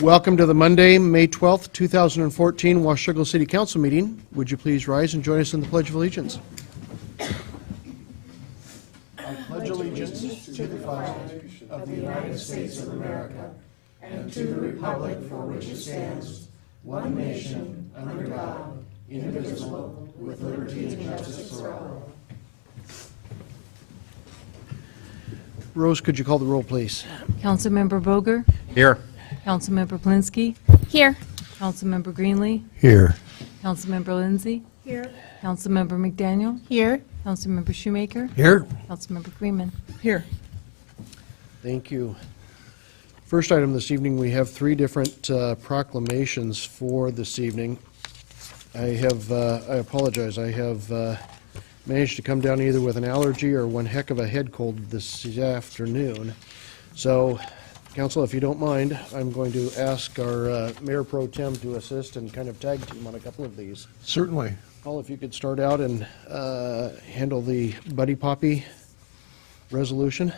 Welcome to the Monday, May 12th, 2014 Washougal City Council meeting. Would you please rise and join us in the Pledge of Allegiance? I pledge allegiance to the flag of the United States of America and to the republic for which it stands, one nation, under God, indivisible, with liberty and justice for all. Rose, could you call the roll, please? Councilmember Boger? Here. Councilmember Plinsky? Here. Councilmember Greenlee? Here. Councilmember Lindsay? Here. Councilmember McDaniel? Here. Councilmember Shoemaker? Here. Councilmember Freeman? Here. Thank you. First item this evening, we have three different proclamations for this evening. I apologize, I have managed to come down either with an allergy or one heck of a head cold this afternoon. So, Council, if you don't mind, I'm going to ask our Mayor Pro Tem to assist and kind of tag team on a couple of these. Certainly. Paul, if you could start out and handle the Buddy Poppy resolution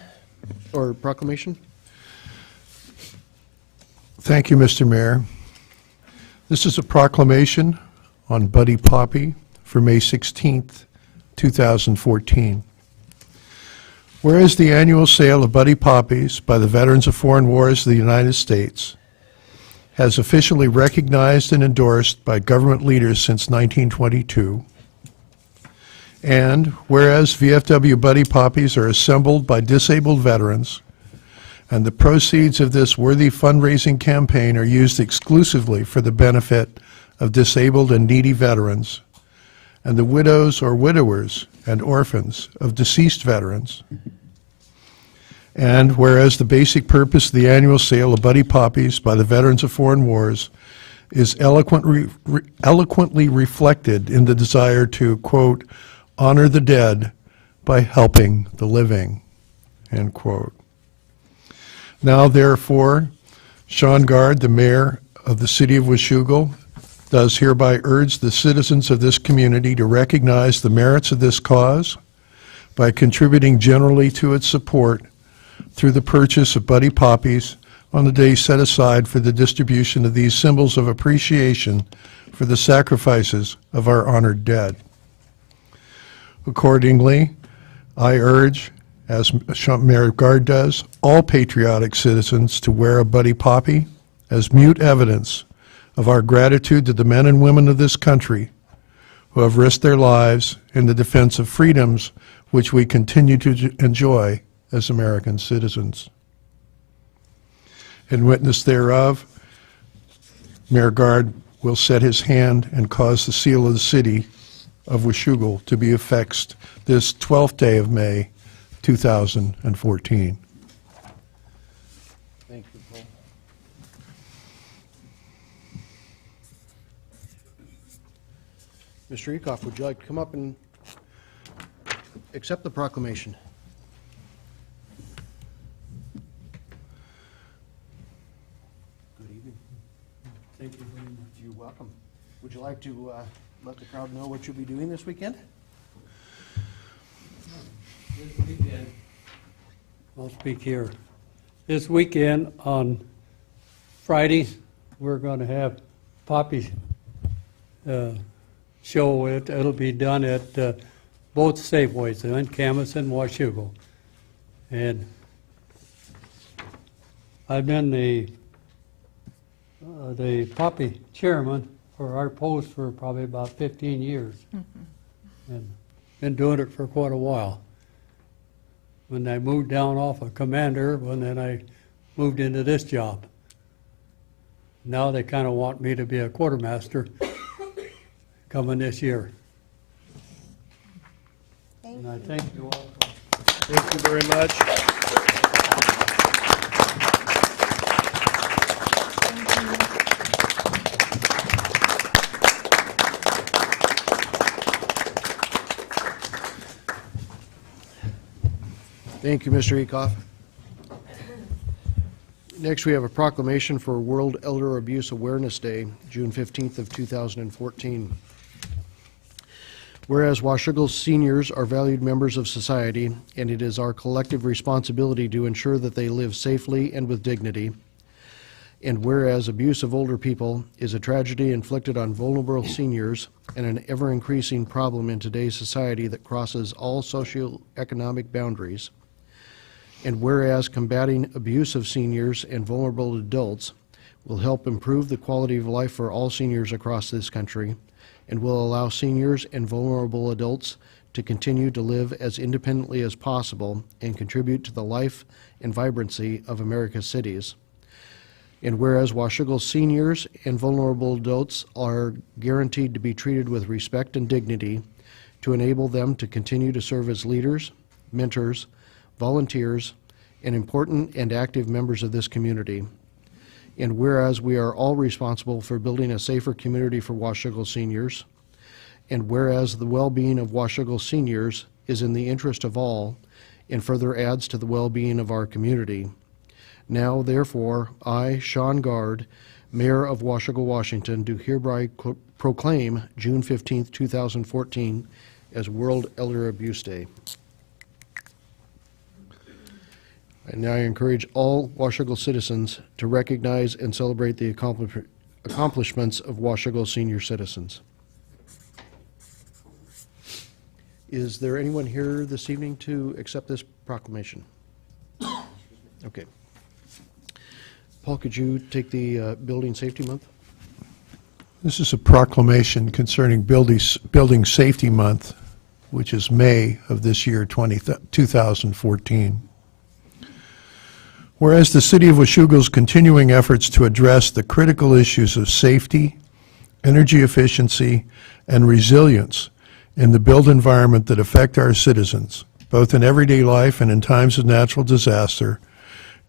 or proclamation. Thank you, Mr. Mayor. This is a proclamation on Buddy Poppy for May 16th, 2014. Whereas the annual sale of Buddy Poppies by the Veterans of Foreign Wars of the United States has officially recognized and endorsed by government leaders since 1922, and whereas VFW Buddy Poppies are assembled by disabled veterans, and the proceeds of this worthy fundraising campaign are used exclusively for the benefit of disabled and needy veterans, and the widows or widowers and orphans of deceased veterans. And whereas the basic purpose of the annual sale of Buddy Poppies by the Veterans of Foreign Wars is eloquently reflected in the desire to, quote, honor the dead by helping the living, end quote. Now, therefore, Sean Gard, the mayor of the city of Washougal, does hereby urge the citizens of this community to recognize the merits of this cause by contributing generally to its support through the purchase of Buddy Poppies on the day set aside for the distribution of these symbols of appreciation for the sacrifices of our honored dead. Accordingly, I urge, as Mayor Gard does, all patriotic citizens to wear a Buddy Poppy as mute evidence of our gratitude to the men and women of this country who have risked their lives in the defense of freedoms which we continue to enjoy as American citizens. In witness thereof, Mayor Gard will set his hand and cause the seal of the city of Washougal to be affixed this 12th day of May, 2014. Thank you, Paul. Mr. Ecoff, would you like to come up and accept the proclamation? Good evening. Thank you very much. You're welcome. Would you like to let the crowd know what you'll be doing this weekend? This weekend, I'll speak here. This weekend on Friday, we're going to have Poppy show. It'll be done at both Safeways, in Camas and Washougal. And I've been the Poppy chairman for our post for probably about 15 years. And been doing it for quite a while. When I moved down off of commander, then I moved into this job. Now they kind of want me to be a quartermaster coming this year. And I thank you all. Thank you very much. Thank you, Mr. Ecoff. Next, we have a proclamation for World Elder Abuse Awareness Day, June 15th of 2014. Whereas Washougal seniors are valued members of society, and it is our collective responsibility to ensure that they live safely and with dignity. And whereas abuse of older people is a tragedy inflicted on vulnerable seniors and an ever-increasing problem in today's society that crosses all socioeconomic boundaries, and whereas combating abuse of seniors and vulnerable adults will help improve the quality of life for all seniors across this country and will allow seniors and vulnerable adults to continue to live as independently as possible and contribute to the life and vibrancy of America's cities. And whereas Washougal seniors and vulnerable adults are guaranteed to be treated with respect and dignity to enable them to continue to serve as leaders, mentors, volunteers, and important and active members of this community. And whereas we are all responsible for building a safer community for Washougal seniors, and whereas the well-being of Washougal seniors is in the interest of all and further adds to the well-being of our community. Now, therefore, I, Sean Gard, Mayor of Washougal, Washington, do hereby proclaim June 15th, 2014 as World Elder Abuse Day. And now I encourage all Washougal citizens to recognize and celebrate the accomplishments of Washougal senior citizens. Is there anyone here this evening to accept this proclamation? Okay. Paul, could you take the Building Safety Month? This is a proclamation concerning Building Safety Month, which is May of this year, 2014. Whereas the City of Washougal's continuing efforts to address the critical issues of safety, energy efficiency, and resilience in the built environment that affect our citizens, both in everyday life and in times of natural disaster,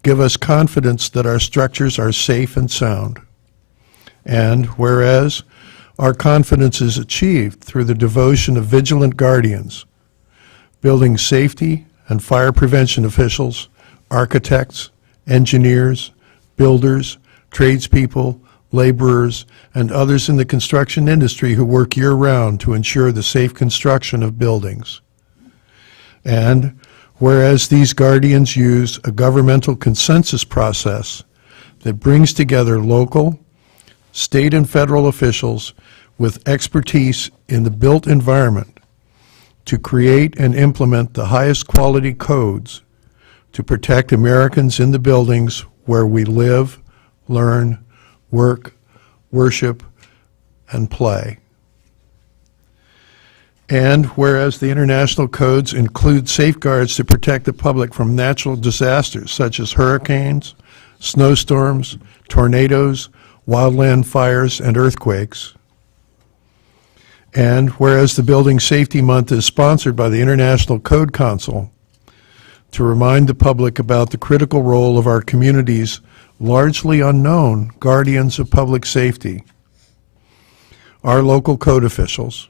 give us confidence that our structures are safe and sound. And whereas our confidence is achieved through the devotion of vigilant guardians, building safety and fire prevention officials, architects, engineers, builders, tradespeople, laborers, and others in the construction industry who work year-round to ensure the safe construction of buildings. And whereas these guardians use a governmental consensus process that brings together local, state, and federal officials with expertise in the built environment to create and implement the highest quality codes to protect Americans in the buildings where we live, learn, work, worship, and play. And whereas the international codes include safeguards to protect the public from natural disasters such as hurricanes, snowstorms, tornadoes, wildland fires, and earthquakes. And whereas the Building Safety Month is sponsored by the International Code Council to remind the public about the critical role of our community's largely unknown guardians of public safety, our local code officials,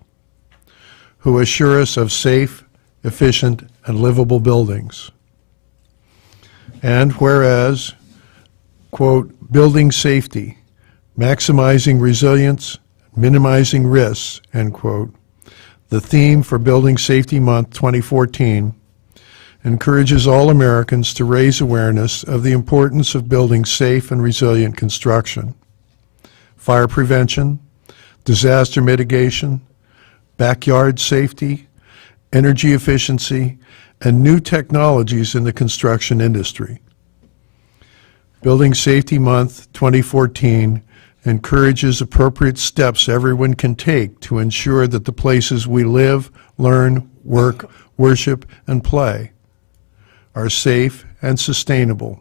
who assure us of safe, efficient, and livable buildings. And whereas, quote, building safety, maximizing resilience, minimizing risks, end quote, the theme for Building Safety Month 2014 encourages all Americans to raise awareness of the importance of building safe and resilient construction, fire prevention, disaster mitigation, backyard safety, energy efficiency, and new technologies in the construction industry. Building Safety Month 2014 encourages appropriate steps everyone can take to ensure that the places we live, learn, work, worship, and play are safe and sustainable,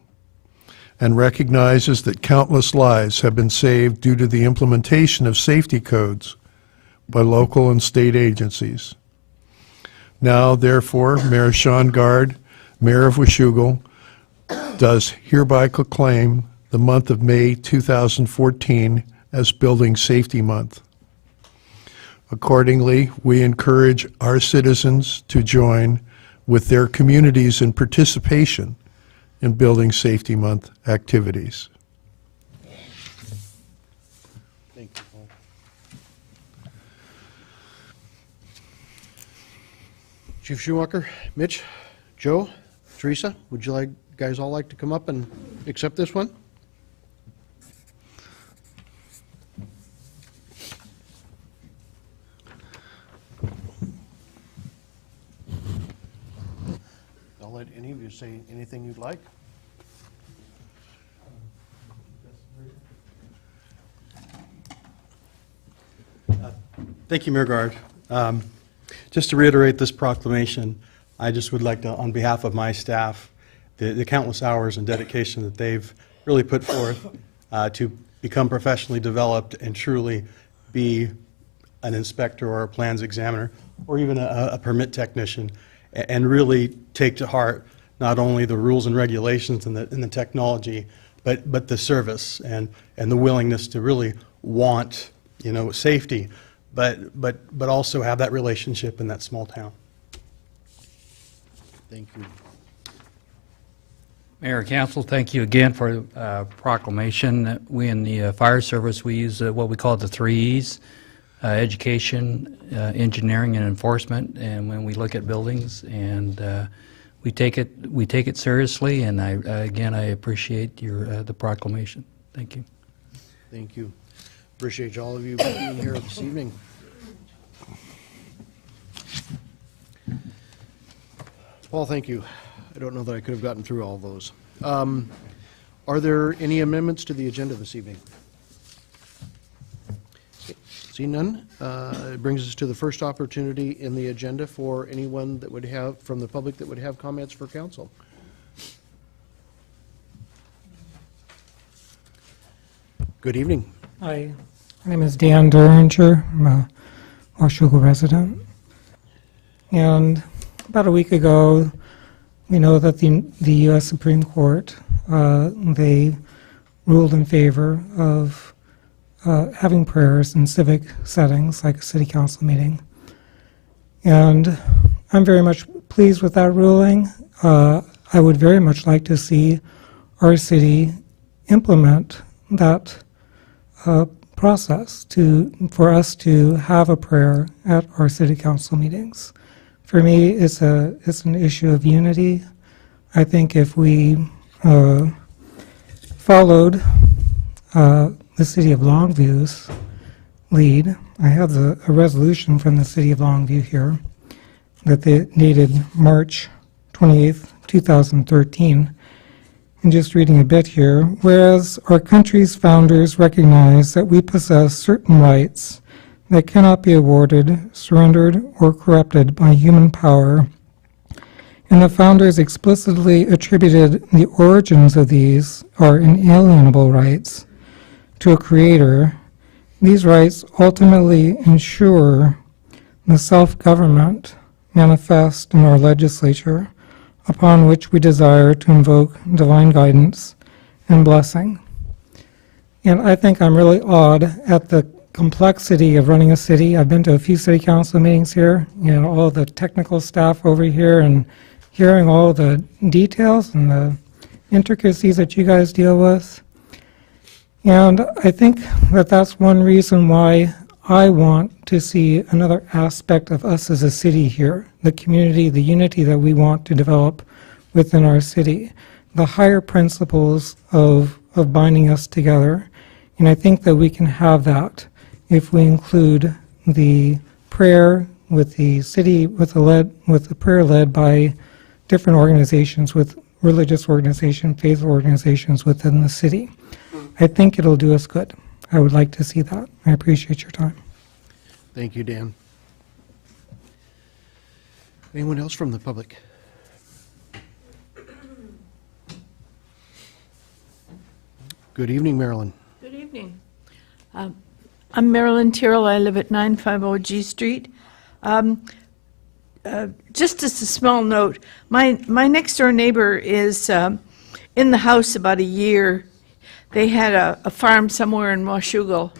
and recognizes that countless lives have been saved due to the implementation of safety codes by local and state agencies. Now, therefore, Mayor Sean Gard, Mayor of Washougal, does hereby proclaim the month of May 2014 as Building Safety Month. Accordingly, we encourage our citizens to join with their communities in participation in Building Safety Month activities. Thank you, Paul. Chief Schumacher, Mitch, Joe, Teresa, would you guys all like to come up and accept this one? you to say anything you'd like. Thank you, Mayor Guard. Just to reiterate this proclamation, I just would like to, on behalf of my staff, the countless hours and dedication that they've really put forth to become professionally developed and truly be an inspector or a plans examiner or even a permit technician, and really take to heart not only the rules and regulations and the technology, but the service and the willingness to really want, safety, but also have that relationship in that small town. Thank you. Mayor, Council, thank you again for the proclamation. We in the fire service, we use what we call the 3 E's, education, engineering, and enforcement. And when we look at buildings, and we take it seriously. And again, I appreciate the proclamation. Thank you. Thank you. Appreciate all of you being here this evening. Paul, thank you. I don't know that I could have gotten through all those. Are there any amendments to the agenda this evening? See none. It brings us to the first opportunity in the agenda for anyone that would have, from the public, that would have comments for council. Good evening. Hi, my name is Dan Duringer. I'm a Washougal resident. And about a week ago, we know that the U.S. Supreme Court, they ruled in favor of having prayers in civic settings, like a city council meeting. And I'm very much pleased with that ruling. I would very much like to see our city implement that process for us to have a prayer at our city council meetings. For me, it's an issue of unity. I think if we followed the city of Longview's lead, I have a resolution from the city of Longview here that they dated March 28th, 2013. And just reading a bit here, whereas our country's founders recognized that we possess certain rights that cannot be awarded, surrendered, or corrupted by human power, and the founders explicitly attributed the origins of these, our inalienable rights, to a creator, these rights ultimately ensure the self-government manifest in our legislature, upon which we desire to invoke divine guidance and blessing. And I think I'm really awed at the complexity of running a city. I've been to a few city council meetings here, all the technical staff over here, and hearing all the details and the intricacies that you guys deal with. And I think that that's one reason why I want to see another aspect of us as a city here, the community, the unity that we want to develop within our city, the higher principles of binding us together. And I think that we can have that if we include the prayer with the city, with the prayer led by different organizations, with religious organizations, faith organizations within the city. I think it'll do us good. I would like to see that. I appreciate your time. Thank you, Dan. Anyone else from the public? Good evening, Marilyn. Good evening. I'm Marilyn Tyrrell. I live at 950 G Street. Just as a small note, my next door neighbor is in the house about a year. They had a farm somewhere in Washougal,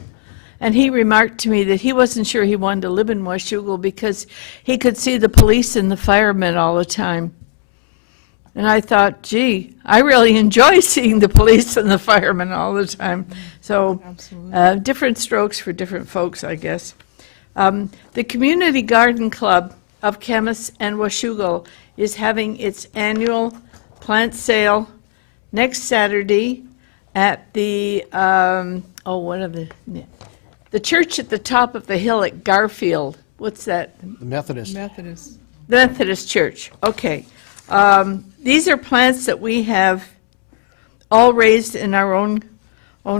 and he remarked to me that he wasn't sure he wanted to live in Washougal because he could see the police and the firemen all the time. And I thought, gee, I really enjoy seeing the police and the firemen all the time. So different strokes for different folks, I guess. The Community Garden Club of Camas and Washougal is having its annual plant sale next Saturday at the, the church at the top of the hill at Garfield. What's that? The Methodist. The Methodist Church. Okay. these are plants that we have all raised in our own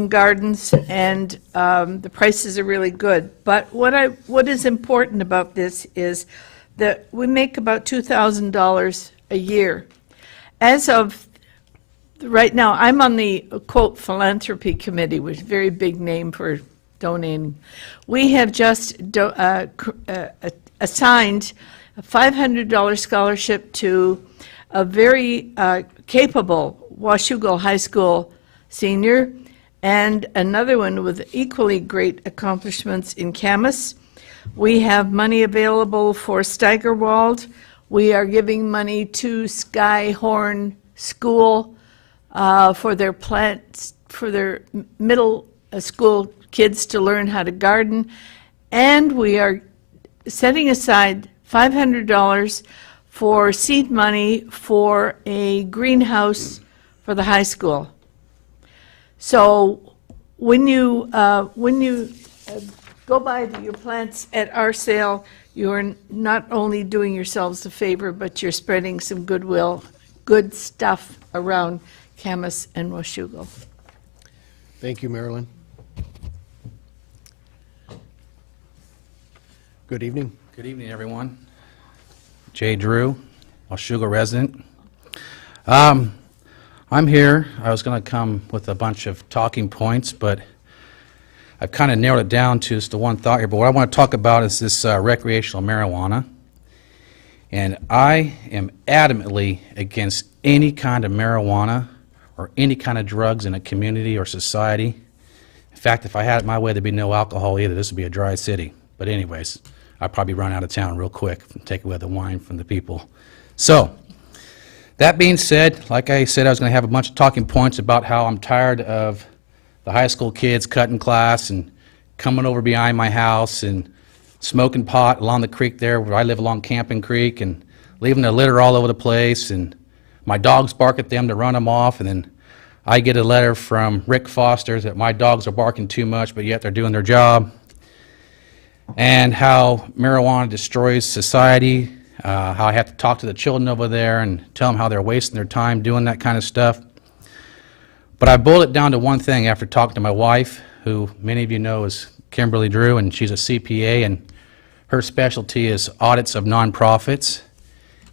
gardens, and the prices are really good. But what is important about this is that we make about $2,000 a year. As of right now, I'm on the, quote, philanthropy committee, which is a very big name for donating. We have just assigned a $500 scholarship to a very capable Washougal High School senior, and another one with equally great accomplishments in Camas. We have money available for Steigerwald. We are giving money to Skyhorn School for their plants, for their middle school kids to learn how to garden. And we are setting aside $500 for seed money for a greenhouse for the high school. So when you go buy your plants at our sale, you're not only doing yourselves a favor, but you're spreading some goodwill, good stuff around Camas and Washougal. Thank you, Marilyn. Good evening. Good evening, everyone. Jay Drew, Washougal resident. I'm here. I was going to come with a bunch of talking points, but I've kind of narrowed it down to just the one thought here. But what I want to talk about is this recreational marijuana. And I am adamantly against any kind of marijuana or any kind of drugs in a community or society. In fact, if I had it my way, there'd be no alcohol either. This would be a dry city. But anyways, I'd probably run out of town real quick and take away the wine from the people. So, that being said, like I said, I was going to have a bunch of talking points about how I'm tired of the high school kids cutting class and coming over behind my house and smoking pot along the creek there where I live along Camping Creek and leaving their litter all over the place, and my dogs bark at them to run them off, and then I get a letter from Rick Foster that my dogs are barking too much, but yet they're doing their job, and how marijuana destroys society, how I have to talk to the children over there and tell them how they're wasting their time doing that kind of stuff. But I boiled it down to one thing after talking to my wife, who many of you know is Kimberly Drew, and she's a CPA, and her specialty is audits of nonprofits.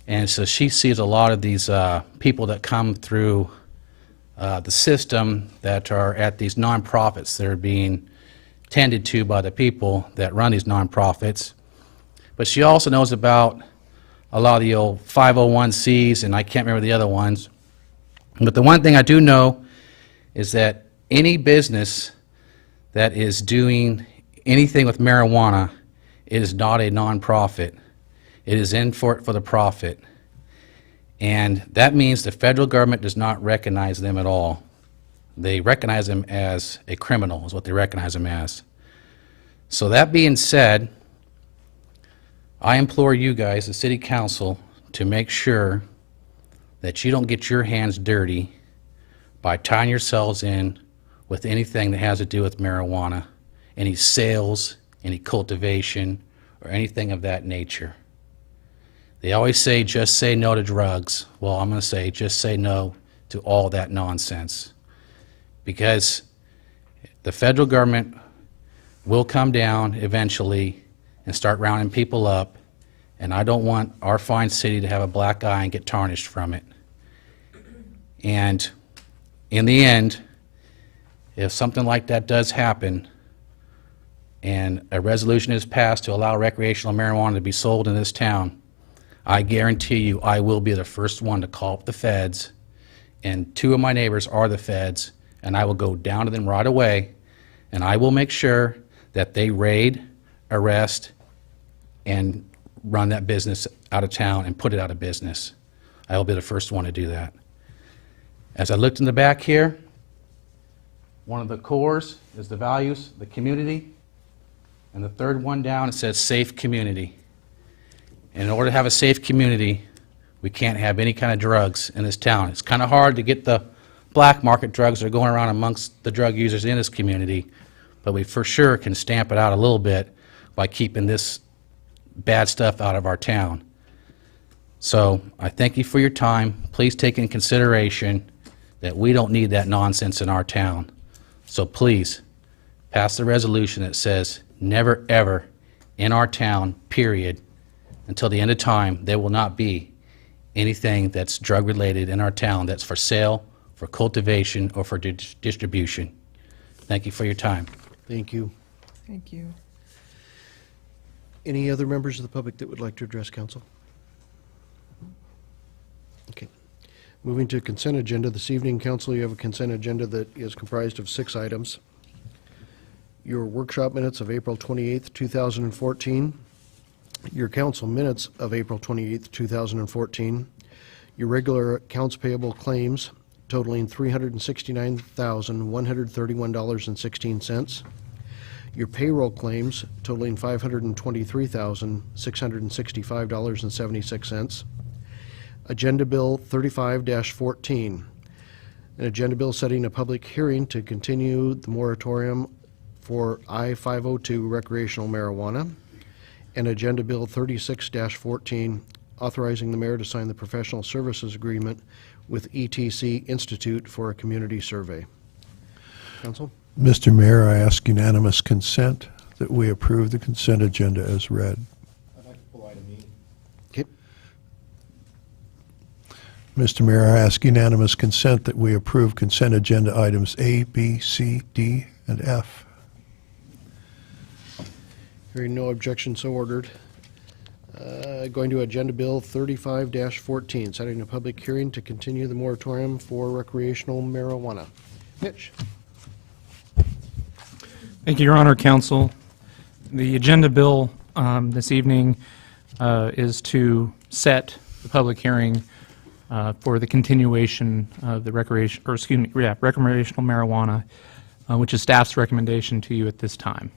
And so she sees a lot of these people that come through the system that are at these nonprofits that are being tended to by the people that run these nonprofits. But she also knows about a lot of the old 501Cs, and I can't remember the other ones. But the one thing I do know is that any business that is doing anything with marijuana, it is not a nonprofit. It is in for it for the profit. And that means the federal government does not recognize them at all. They recognize them as a criminal, is what they recognize them as. So that being said, I implore you guys, the city council, to make sure that you don't get your hands dirty by tying yourselves in with anything that has to do with marijuana, any sales, any cultivation, or anything of that nature. They always say, just say no to drugs. Well, I'm going to say, just say no to all that nonsense. Because the federal government will come down eventually and start rounding people up, and I don't want our fine city to have a black eye and get tarnished from it. And in the end, if something like that does happen and a resolution is passed to allow recreational marijuana to be sold in this town, I guarantee you I will be the first one to call up the feds, and two of my neighbors are the feds, and I will go down to them right away, and I will make sure that they raid, arrest, and run that business out of town and put it out of business. I will be the first one to do that. As I looked in the back here, one of the cores is the values, the community, and the third one down, it says safe community. And in order to have a safe community, we can't have any kind of drugs in this town. It's kind of hard to get the black market drugs that are going around amongst the drug users in this community, but we for sure can stamp it out a little bit by keeping this bad stuff out of our town. So I thank you for your time. Please take in consideration that we don't need that nonsense in our town. So please, pass the resolution that says never, ever in our town, period, until the end of time, there will not be anything that's drug-related in our town that's for sale, for cultivation, or for distribution. Thank you for your time. Thank you. Thank you. Any other members of the public that would like to address council? Okay. Moving to consent agenda. This evening, council, you have a consent agenda that is comprised of 6 items. Your workshop minutes of April 28th, 2014. Your council minutes of April 28th, 2014. Your regular accounts payable claims totaling $369,131.16. Your payroll claims totaling $523,665.76. Agenda Bill 35-14, an agenda bill setting a public hearing to continue the moratorium for I-502 recreational marijuana. And Agenda Bill 36-14, authorizing the mayor to sign the professional services agreement with ETC Institute for a community survey. Council? Mr. Mayor, I ask unanimous consent that we approve the consent agenda as read. I'd like to pull item E. Okay. Mr. Mayor, I ask unanimous consent that we approve consent agenda items A, B, C, D, and F. Hearing no objection, so ordered. Going to Agenda Bill 35-14, setting a public hearing to continue the moratorium for recreational marijuana. Mitch? Thank you, Your Honor, Council. The agenda bill this evening is to set the public hearing for the continuation of the recreational marijuana, which is staff's recommendation to you at this time.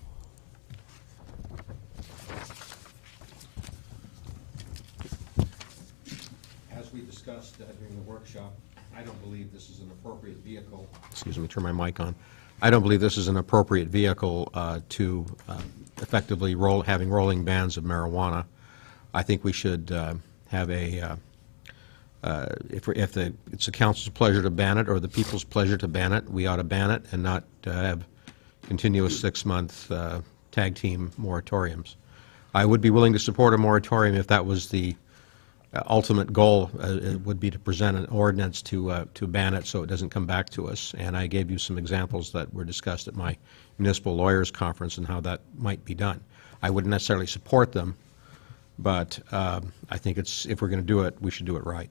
As we discussed during the workshop, I don't believe this is an appropriate vehicle. Excuse me, turn my mic on. I don't believe this is an appropriate vehicle to effectively having rolling bans of marijuana. I think we should have a, if it's the council's pleasure to ban it or the people's pleasure to ban it, we ought to ban it and not have continuous 6-month tag team moratoriums. I would be willing to support a moratorium if that was the ultimate goal. It would be to present an ordinance to ban it so it doesn't come back to us. And I gave you some examples that were discussed at my municipal lawyers conference and how that might be done. I wouldn't necessarily support them, but I think if we're going to do it, we should do it right.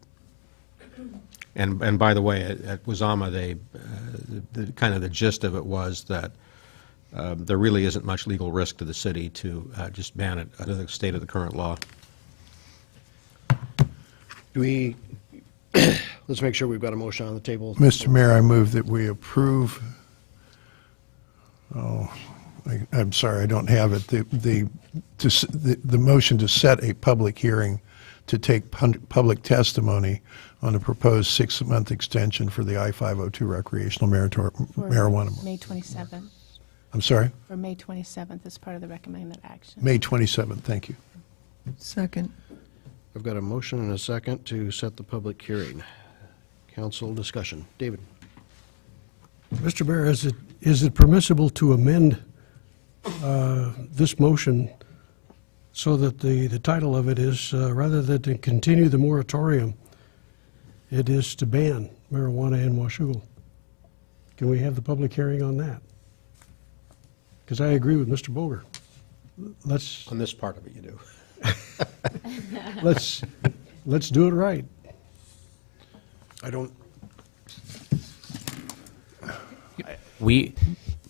And by the way, at Wazama, kind of the gist of it was that there really isn't much legal risk to the city to just ban it under the state of the current law. Do we, let's make sure we've got a motion on the table. Mr. Mayor, I move that we approve, I'm sorry, I don't have it, the motion to set a public hearing to take public testimony on the proposed 6-month extension for the I-502 recreational marijuana. May 27th, I'm sorry? for May 27th as part of the recommended action. May 27th, thank you. Second. I've got a motion and a second to set the public hearing. Council discussion. David? Mr. Mayor, is it permissible to amend this motion so that the title of it is, rather than to continue the moratorium, it is to ban marijuana in Washougal? Can we have the public hearing on that? Because I agree with Mr. Boger. Let's On this part of it, you do. let's do it right. I don't,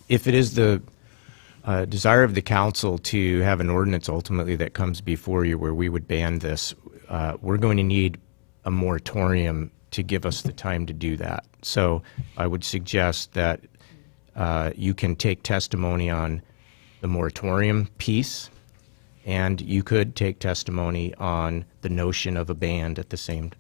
if it is the desire of the council to have an ordinance ultimately that comes before you where we would ban this, we're going to need a moratorium to give us the time to do that. So I would suggest that you can take testimony on the moratorium piece, and you could take testimony on the notion of a ban at the same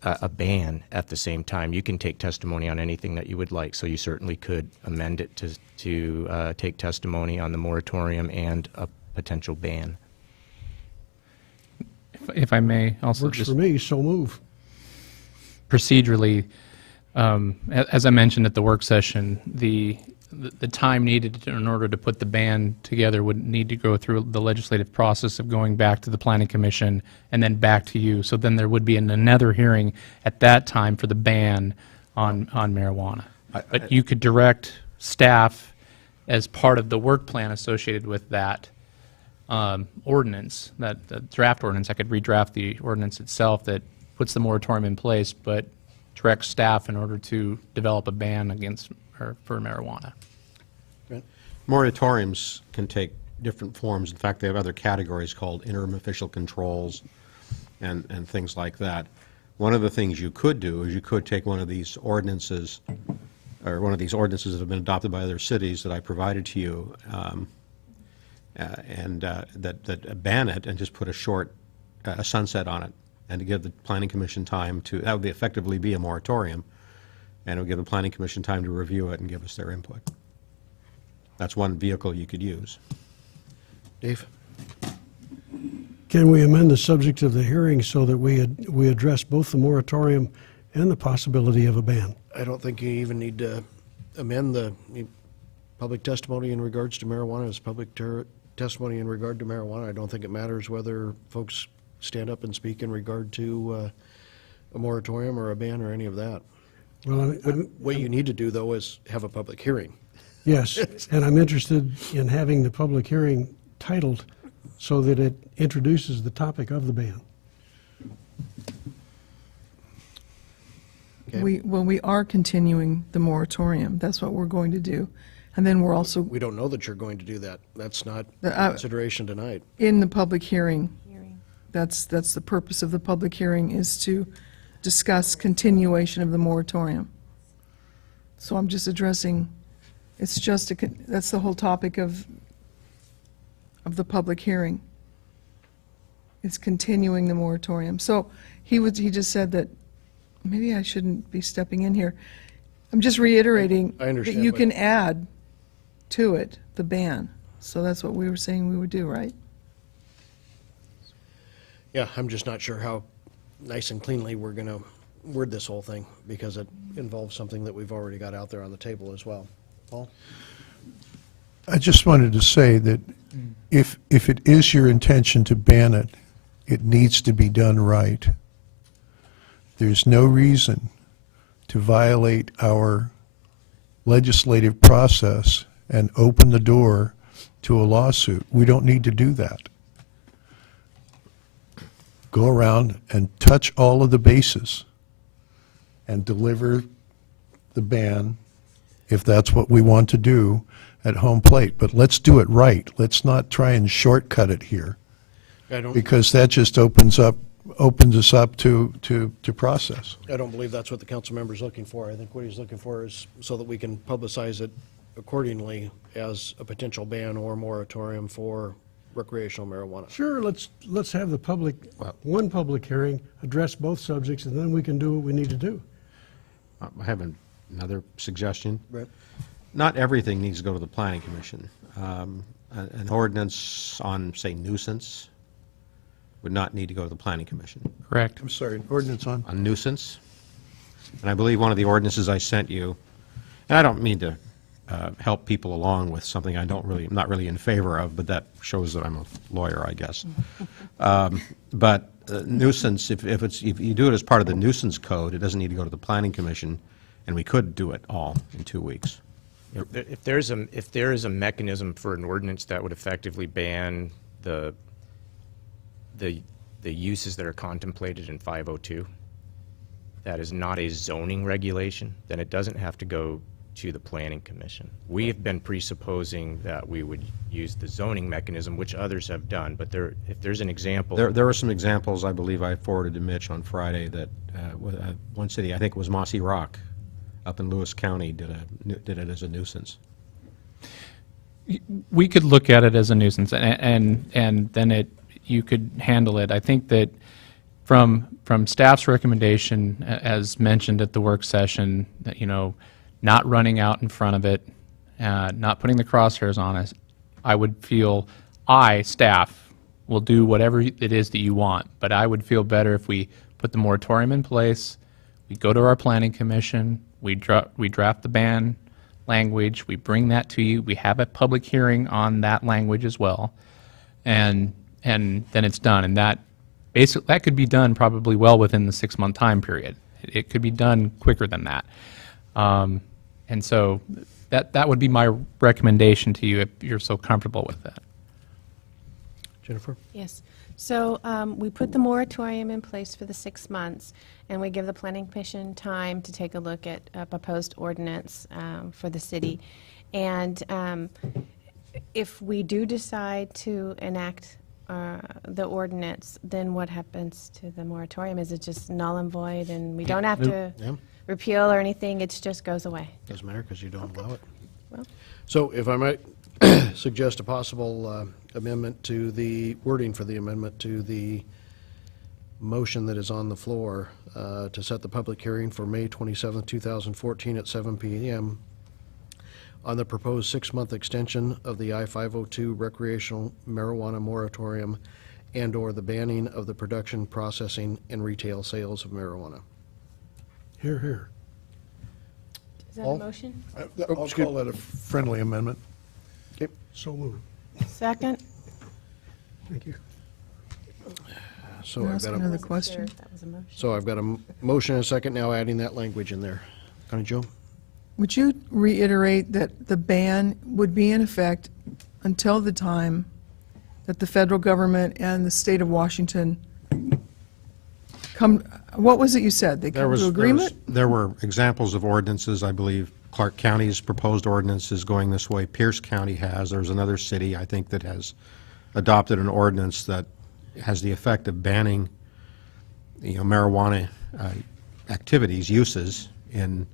time. You can take testimony on anything that you would like, so you certainly could amend it to take testimony on the moratorium and a potential ban. if I may also Works just for me, so move. procedurally, as I mentioned at the work session, the time needed in order to put the ban together would need to go through the legislative process of going back to the Planning Commission and then back to you. So then there would be another hearing at that time for the ban on marijuana. But you could direct staff as part of the work plan associated with that ordinance, that draft ordinance. I could redraft the ordinance itself that puts the moratorium in place, but directs staff in order to develop a ban against or for marijuana. Moratoriums can take different forms. In fact, they have other categories called interim official controls and things like that. One of the things you could do is you could take one of these ordinances, or one of these ordinances that have been adopted by other cities that I provided to you, that ban it and just put a short a sunset on it, and to give the Planning Commission time to, that would effectively be a moratorium, and it would give the Planning Commission time to review it and give us their input. That's one vehicle you could use. Dave? Can we amend the subject of the hearing so that we address both the moratorium and the possibility of a ban? I don't think you even need to amend the public testimony in regards to marijuana as public testimony in regard to marijuana. I don't think it matters whether folks stand up and speak in regard to a moratorium or a ban or any of that. Well, What you need to do, though, is have a public hearing. yes, and I'm interested in having the public hearing titled so that it introduces the topic of the ban. Okay. We are continuing the moratorium. That's what we're going to do. And then we're also, We don't know that you're going to do that. That's not The, consideration tonight. in the public hearing, that's the purpose of the public hearing, is to discuss continuation of the moratorium. So I'm just addressing, it's just, that's the whole topic of the public hearing. It's continuing the moratorium. So he just said that, maybe I shouldn't be stepping in here. I'm just reiterating I that understand, you but- can add to it the ban. So that's what we were saying we would do, right? Yeah, I'm just not sure how nice and cleanly we're going to word this whole thing, because it involves something that we've already got out there on the table as well. Paul? I just wanted to say that if it is your intention to ban it, it needs to be done right. There's no reason to violate our legislative process and open the door to a lawsuit. We don't need to do that. Go around and touch all of the bases and deliver the ban, if that's what we want to do, at home plate. But let's do it right. Let's not try and shortcut it here, because that just opens us up to process. I don't believe that's what the council member's looking for. I think what he's looking for is so that we can publicize it accordingly as a potential ban or moratorium for recreational marijuana. Sure, let's have the one public hearing, address both subjects, and then we can do what we need to do. I have another suggestion. Brett? Not everything needs to go to the Planning Commission. An ordinance on, say, nuisance would not need to go to the Planning Commission. Correct. I'm sorry, ordinance on? On nuisance, and I believe one of the ordinances I sent you, and I don't mean to help people along with something I'm not really in favor of, but that shows that I'm a lawyer, I guess. But nuisance, if you do it as part of the nuisance code, it doesn't need to go to the Planning Commission, and we could do it all in 2 weeks. If there is a mechanism for an ordinance that would effectively ban the uses that are contemplated in 502, that is not a zoning regulation, then it doesn't have to go to the Planning Commission. We have been presupposing that we would use the zoning mechanism, which others have done, but if there's an example. There were some examples, I believe I forwarded to Mitch on Friday, that one city, I think it was Mossy Rock, up in Lewis County, did it as a nuisance. We could look at it as a nuisance, and then you could handle it. I think that from staff's recommendation, as mentioned at the work session, that, not running out in front of it, not putting the crosshairs on us, I would feel, staff, we'll do whatever it is that you want. But I would feel better if we put the moratorium in place, we go to our planning commission, we draft the ban language, we bring that to you, we have a public hearing on that language as well, and then it's done. And that could be done probably well within the 6-month time period. It could be done quicker than that. And so that would be my recommendation to you if you're so comfortable with that. Jennifer? Yes. So we put the moratorium in place for the 6 months, and we give the Planning Commission time to take a look at a proposed ordinance for the city. And if we do decide to enact the ordinance, then what happens to the moratorium? Is it just null and void, and we don't have to Yeah. repeal or anything? It just goes away? Doesn't matter because you don't allow it. Well. So if I might suggest a possible amendment to the wording for the amendment to the motion that is on the floor to set the public hearing for May 27th, 2014 at 7 p.m. on the proposed 6-month extension of the I-502 recreational marijuana moratorium and/or the banning of the production, processing, and retail sales of marijuana. Here, here. Is that Paul? a motion? I'll call that a friendly amendment. So moved. Second? Thank you. So Can I I've ask got another a, question? That was a motion. so I've got a motion and a second now adding that language in there. Connie Jo? Would you reiterate that the ban would be in effect until the time that the federal government and the state of Washington come, what was it you said? They come to agreement? There were examples of ordinances, I believe. Clark County's proposed ordinance is going this way. Pierce County has. There's another city, I think, that has adopted an ordinance that has the effect of banning, marijuana activities, uses in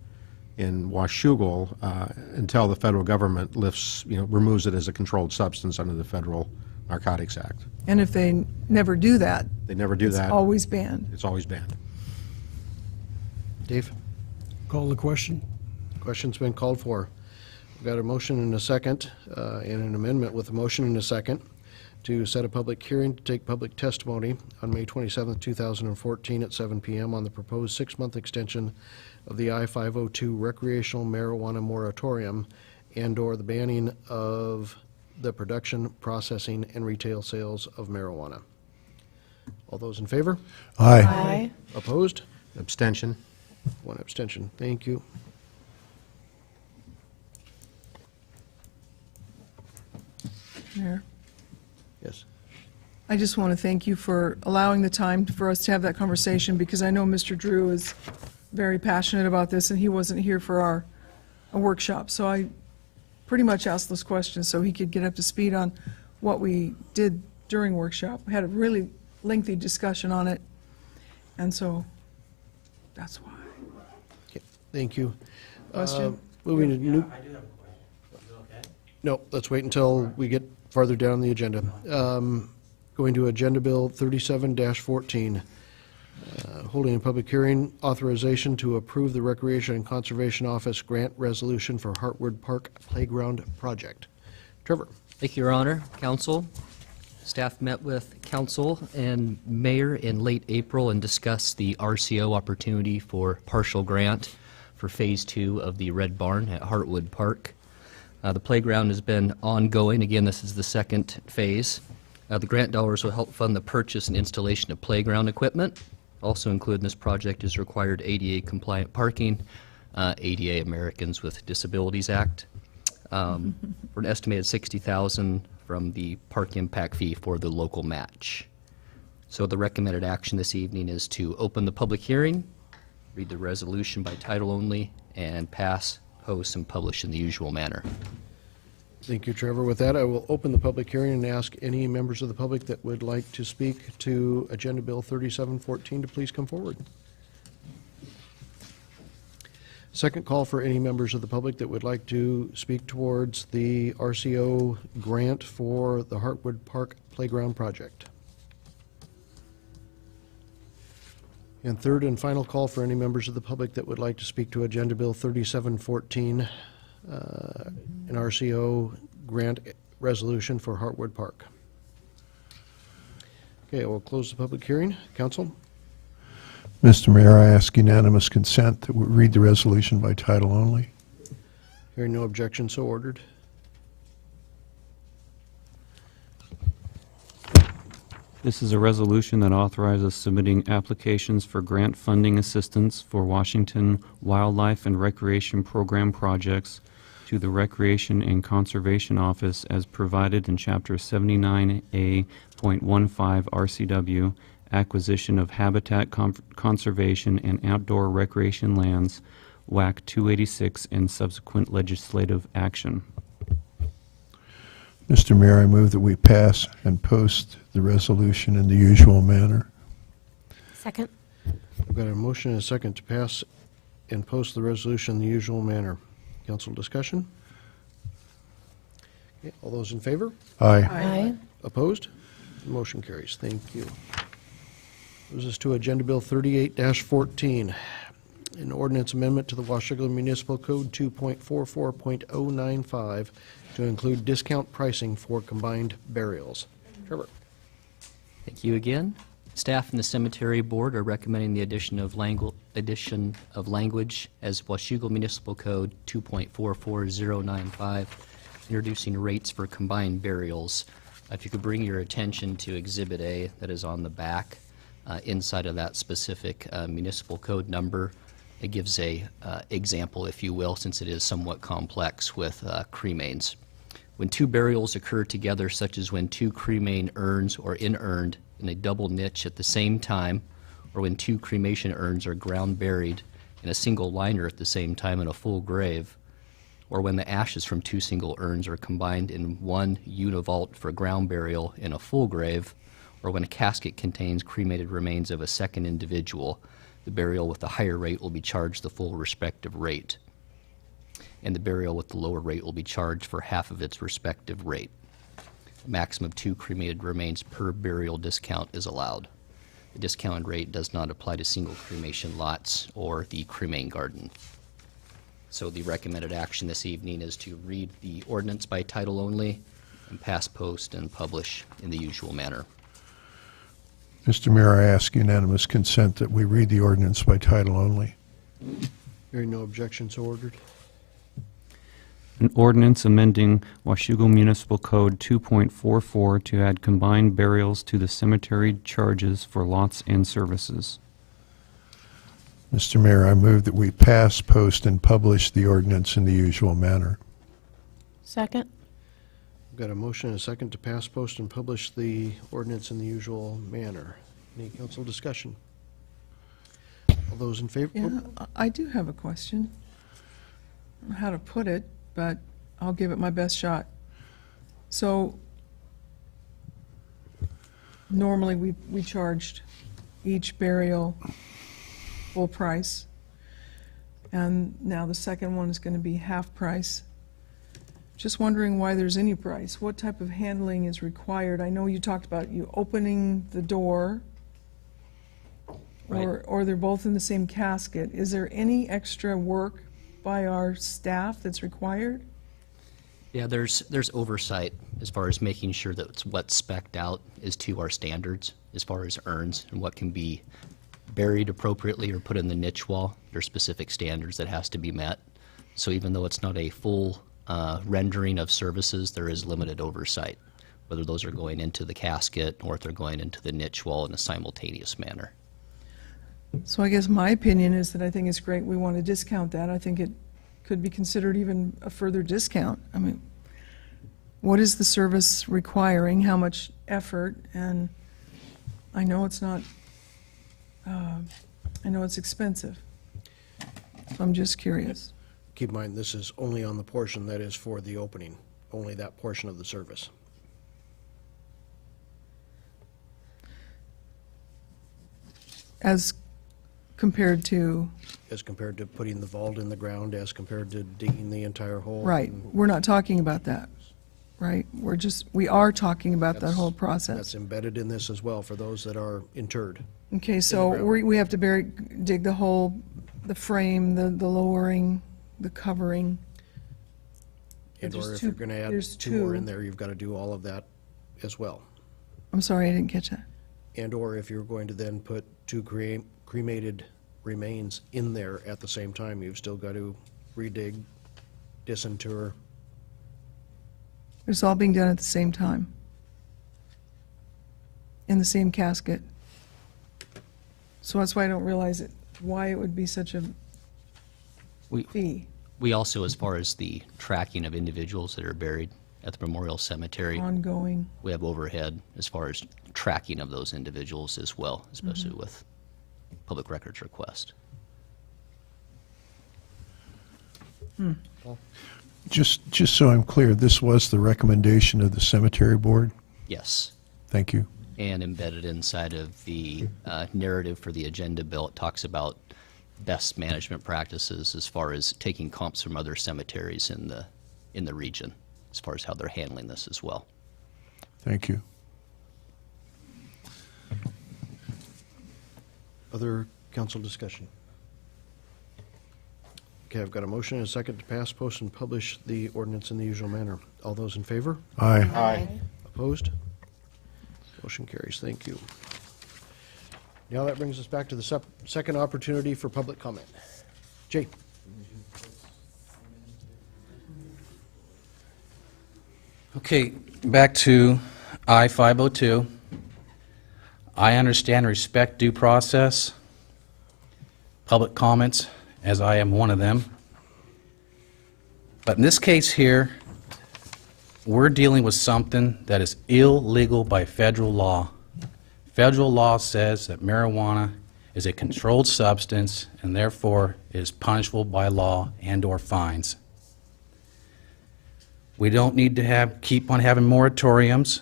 Washougal until the federal government removes it as a controlled substance under the Federal Narcotics Act. And if they never do that, They never do that. it's always banned. It's always banned. Dave? Call the question. Question's been called for. We've got a motion and a second, and an amendment with a motion and a second to set a public hearing to take public testimony on May 27th, 2014 at 7 p.m. on the proposed 6-month extension of the I-502 recreational marijuana moratorium and/or the banning of the production, processing, and retail sales of marijuana. All those in favor? Aye. Aye. Opposed? Abstention. 1 abstention. Thank you. Mayor, Yes. I just want to thank you for allowing the time for us to have that conversation, because I know Mr. Drew is very passionate about this, and he wasn't here for our workshop. So I pretty much asked those questions so he could get up to speed on what we did during workshop. We had a really lengthy discussion on it, and so that's why. Okay, thank you. Question? Moving to new. No, let's wait until we get farther down the agenda. Going to Agenda Bill 37-14, holding a public hearing, authorization to approve the Recreation and Conservation Office grant resolution for Hartwood Park Playground Project. Trevor? Thank you, Your Honor. Council, staff met with council and mayor in late April and discussed the RCO opportunity for partial grant for Phase 2 of the Red Barn at Hartwood Park. The playground has been ongoing. Again, this is the second phase. The grant dollars will help fund the purchase and installation of playground equipment. Also included in this project is required ADA-compliant parking, ADA Americans with Disabilities Act, for an estimated $60,000 from the park impact fee for the local match. So the recommended action this evening is to open the public hearing, read the resolution by title only, and pass, post, and publish in the usual manner. Thank you, Trevor. With that, I will open the public hearing and ask any members of the public that would like to speak to Agenda Bill 3714 to please come forward. Second call for any members of the public that would like to speak towards the RCO grant for the Hartwood Park Playground Project. And third and final call for any members of the public that would like to speak to Agenda Bill 3714, an RCO grant resolution for Hartwood Park. Okay, we'll close the public hearing. Council? Mr. Mayor, I ask unanimous consent that we read the resolution by title only. Hearing no objection, so ordered. This is a resolution that authorizes submitting applications for grant funding assistance for Washington Wildlife and Recreation Program projects to the Recreation and Conservation Office as provided in Chapter 79A.15 RCW, Acquisition of Habitat Conservation and Outdoor Recreation Lands, WAC 286, and subsequent legislative action. Mr. Mayor, I move that we pass and post the resolution in the usual manner. Second. I've got a motion and a second to pass and post the resolution in the usual manner. Council discussion? Okay, all those in favor? Aye. Aye. Opposed? Motion carries. Thank you. Moves us to Agenda Bill 38-14, an ordinance amendment to the Washougal Municipal Code 2.44.095 to include discount pricing for combined burials. Trevor? Thank you again. Staff and the Cemetery Board are recommending the addition of language as Washougal Municipal Code 2.44095, introducing rates for combined burials. If you could bring your attention to Exhibit A that is on the back, inside of that specific municipal code number, it gives a example, if you will, since it is somewhat complex with cremains. When two burials occur together, such as when two cremain urns or inurned in a double niche at the same time, or when two cremation urns are ground buried in a single liner at the same time in a full grave, or when the ashes from two single urns are combined in one univault for ground burial in a full grave, or when a casket contains cremated remains of a second individual, the burial with the higher rate will be charged the full respective rate, and the burial with the lower rate will be charged for half of its respective rate. A maximum of 2 cremated remains per burial discount is allowed. The discounted rate does not apply to single cremation lots or the cremain garden. So the recommended action this evening is to read the ordinance by title only and pass, post, and publish in the usual manner. Mr. Mayor, I ask unanimous consent that we read the ordinance by title only. Hearing no objection, so ordered. An ordinance amending Washougal Municipal Code 2.44 to add combined burials to the cemetery charges for lots and services. Mr. Mayor, I move that we pass, post, and publish the ordinance in the usual manner. Second. We've got a motion and a second to pass, post, and publish the ordinance in the usual manner. Any council discussion? All those in favor? Yeah, I do have a question. I don't know how to put it, but I'll give it my best shot. So normally we charged each burial full price, and now the second one is going to be half price. Just wondering why there's any price. What type of handling is required? I know you talked about you opening the door, Right. or they're both in the same casket. Is there any extra work by our staff that's required? Yeah, there's oversight as far as making sure that what's spec'd out is to our standards as far as urns and what can be buried appropriately or put in the niche wall. There's specific standards that has to be met. So even though it's not a full rendering of services, there is limited oversight, whether those are going into the casket or if they're going into the niche wall in a simultaneous manner. So I guess my opinion is that I think it's great we want to discount that. I think it could be considered even a further discount. I mean, what is the service requiring, how much effort, and I know it's not, I know it's expensive. So I'm just curious. Keep in mind, this is only on the portion that is for the opening, only that portion of the service. As compared to, As compared to putting the vault in the ground, as compared to digging the entire hole. right, we're not talking about that, right? We are talking about that That's- whole process. That's embedded in this as well for those that are interred. Okay, so ground. we have to dig the hole, the frame, the lowering, the covering. And There's or if two- you're gonna add there's 2 more in two. there, you've gotta do all of that as well. I'm sorry, I didn't catch that. and/or if you're going to then put two cremated remains in there at the same time, you've still got to redig, disinter. It's all being done at the same time, in the same casket. So that's why I don't realize it, why it would be such a fee. We also, as far as the tracking of individuals that are buried at the Memorial Cemetery, Ongoing. we have overhead as far as tracking of those individuals as well, especially with public records request. Just so I'm clear, this was the recommendation of the cemetery board? Yes. Thank you. And embedded inside of the narrative for the agenda bill, it talks about best management practices as far as taking comps from other cemeteries in the region, as far as how they're handling this as well. Thank you. Other council discussion? Okay, I've got a motion and a second to pass, post, and publish the ordinance in the usual manner. All those in favor? Aye. Aye. Opposed? Motion carries. Thank you. Now that brings us back to the second opportunity for public comment. Jay? Okay, back to I-502. I understand and respect due process, public comments, as I am one of them. But in this case here, we're dealing with something that is illegal by federal law. Federal law says that marijuana is a controlled substance and therefore is punishable by law and/or fines. We don't need to keep on having moratoriums,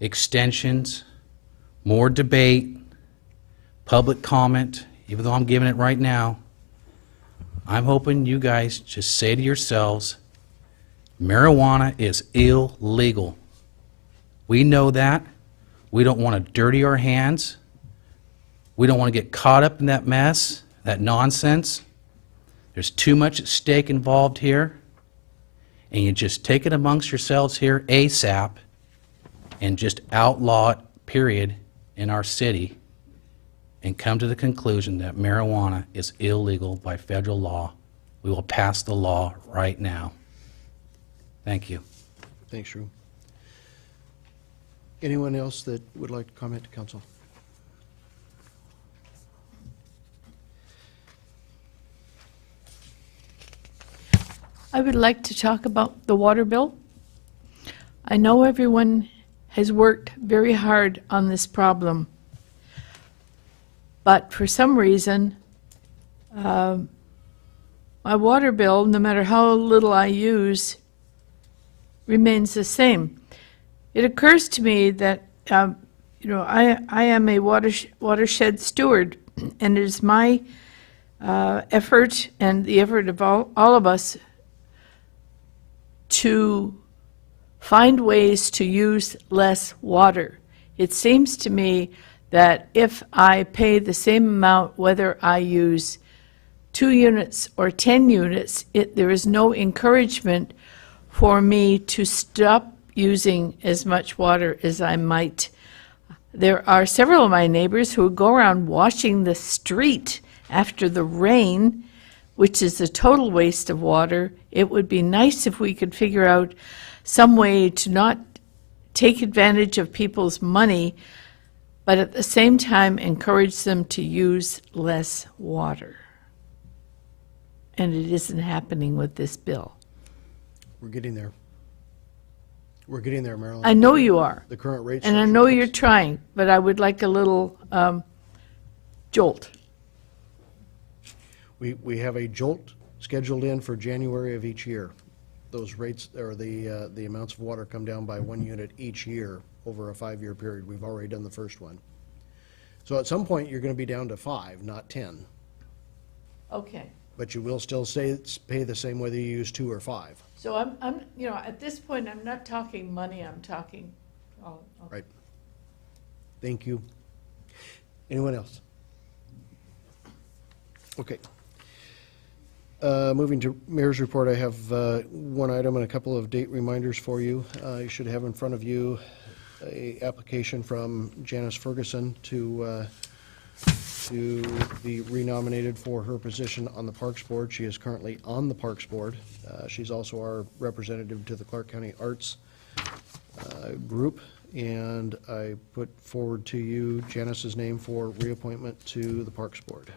extensions, more debate, public comment, even though I'm giving it right now. I'm hoping you guys just say to yourselves, marijuana is illegal. We know that. We don't want to dirty our hands. We don't want to get caught up in that mess, that nonsense. There's too much at stake involved here. And you just take it amongst yourselves here ASAP and just outlaw it, period, in our city and come to the conclusion that marijuana is illegal by federal law. We will pass the law right now. Thank you. Thanks, Drew. Anyone else that would like to comment to council? I would like to talk about the water bill. I know everyone has worked very hard on this problem, but for some reason, my water bill, no matter how little I use, remains the same. It occurs to me that, I am a watershed steward, and it is my effort and the effort of all of us to find ways to use less water. It seems to me that if I pay the same amount, whether I use 2 units or 10 units, there is no encouragement for me to stop using as much water as I might. There are several of my neighbors who go around washing the street after the rain, which is a total waste of water. It would be nice if we could figure out some way to not take advantage of people's money, but at the same time encourage them to use less water. And it isn't happening with this bill. We're getting there. We're getting there, Marilyn. I know you are. The current rate And I structure know is- you're trying, but I would like a little jolt. We have a jolt scheduled in for January of each year. Those rates, or the amounts of water come down by 1 unit each year over a 5-year period. We've already done the first one. So at some point, you're going to be down to 5, not 10. Okay. But you will still pay the same whether you use 2 or 5. So I'm, at this point, I'm not talking money, I'm talking, Right. Thank you. Anyone else? Okay. Moving to Mayor's report, I have one item and a couple of date reminders for you. You should have in front of you a application from Janice Ferguson to be renominated for her position on the Parks Board. She is currently on the Parks Board. She's also our representative to the Clark County Arts group, and I put forward to you Janice's name for reappointment to the Parks Board.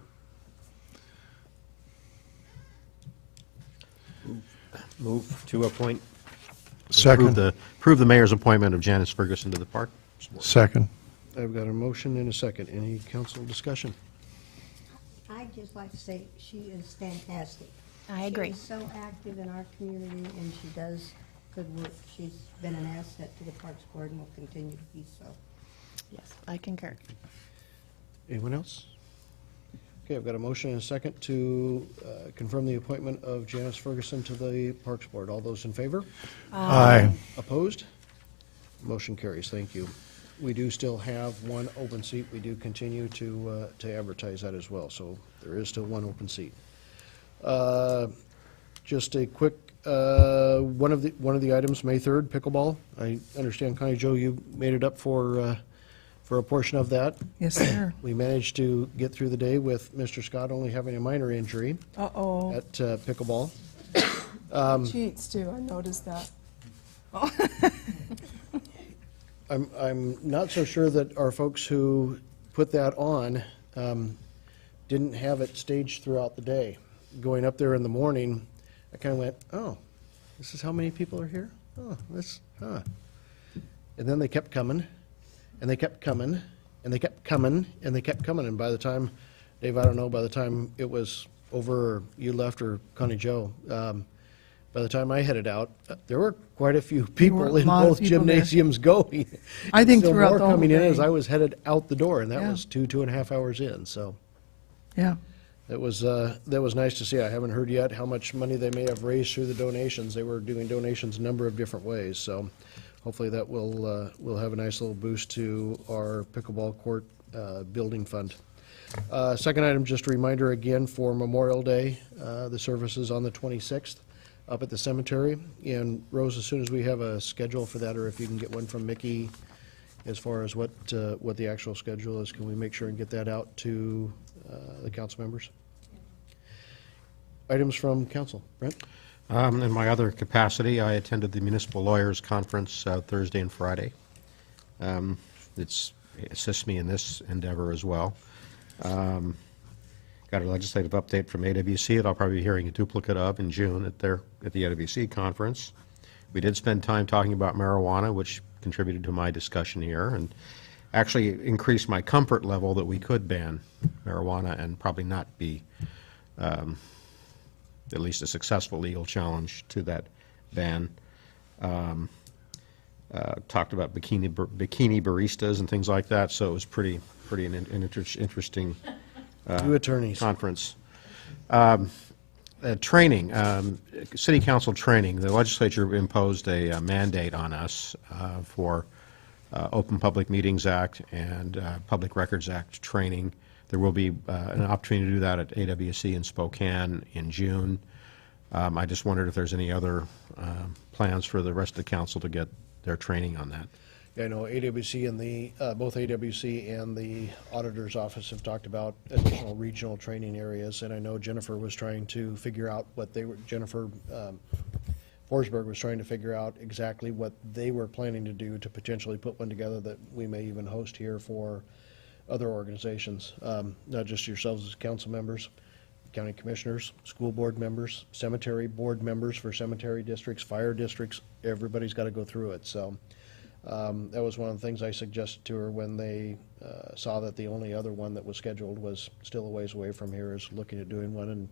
Move to appoint. Second. Approve the mayor's appointment of Janice Ferguson to the Park Board. Second. I've got a motion and a second. Any council discussion? I'd just like to say she is fantastic. I agree. She's so active in our community, and she does good work. She's been an asset to the Parks Board and will continue to be so. Yes, I concur. Anyone else? Okay, I've got a motion and a second to confirm the appointment of Janice Ferguson to the Parks Board. All those in favor? Aye. Opposed? Motion carries. Thank you. We do still have one open seat. We do continue to advertise that as well, so there is still one open seat. Just a quick, one of the items, May 3rd, pickleball. I understand, Connie Jo, you made it up for a portion of that. Yes, sir. We managed to get through the day with Mr. Scott only having a minor injury Uh-oh. at pickleball. Cheats, too. I noticed that. I'm not so sure that our folks who put that on didn't have it staged throughout the day. Going up there in the morning, I kind of went, oh, this is how many people are here? Oh, And then they kept coming, and they kept coming, and they kept coming, and they kept coming. And by the time, Dave, I don't know, by the time it was over, or you left, or Connie Jo, by the time I headed out, there were quite a few people were a in lot of both people there. gymnasiums going. I think Still throughout more the whole coming in as day. I was headed out the door, and that Yeah. was 2.5 hours in, so Yeah. that was nice to see. I haven't heard yet how much money they may have raised through the donations. They were doing donations a number of different ways, so hopefully that will have a nice little boost to our pickleball court building fund. Second item, just a reminder again for Memorial Day, the service is on the 26th up at the cemetery. And Rose, as soon as we have a schedule for that, or if you can get one from Mickey as far as what the actual schedule is, can we make sure and get that out to the council members? Items from council. Brent? In my other capacity, I attended the Municipal Lawyers Conference Thursday and Friday. It assists me in this endeavor as well. Got a legislative update from AWC that I'll probably be hearing a duplicate of in June at the AWC conference. We did spend time talking about marijuana, which contributed to my discussion here, and actually increased my comfort level that we could ban marijuana and probably not be at least a successful legal challenge to that ban. Talked about bikini baristas and things like that, so it was pretty interesting Two attorneys. conference. Training, city council training. The legislature imposed a mandate on us for Open Public Meetings Act and Public Records Act training. There will be an opportunity to do that at AWC in Spokane in June. I just wondered if there's any other plans for the rest of the council to get their training on that. Yeah, I know AWC and both AWC and the auditor's office have talked about additional regional training areas, and I know Jennifer was trying to figure out Jennifer Forsberg was trying to figure out exactly what they were planning to do to potentially put one together that we may even host here for other organizations, not just yourselves as council members, county commissioners, school board members, cemetery board members for cemetery districts, fire districts. Everybody's got to go through it, so. That was one of the things I suggested to her when they saw that the only other one that was scheduled was still a ways away from here, is looking at doing one and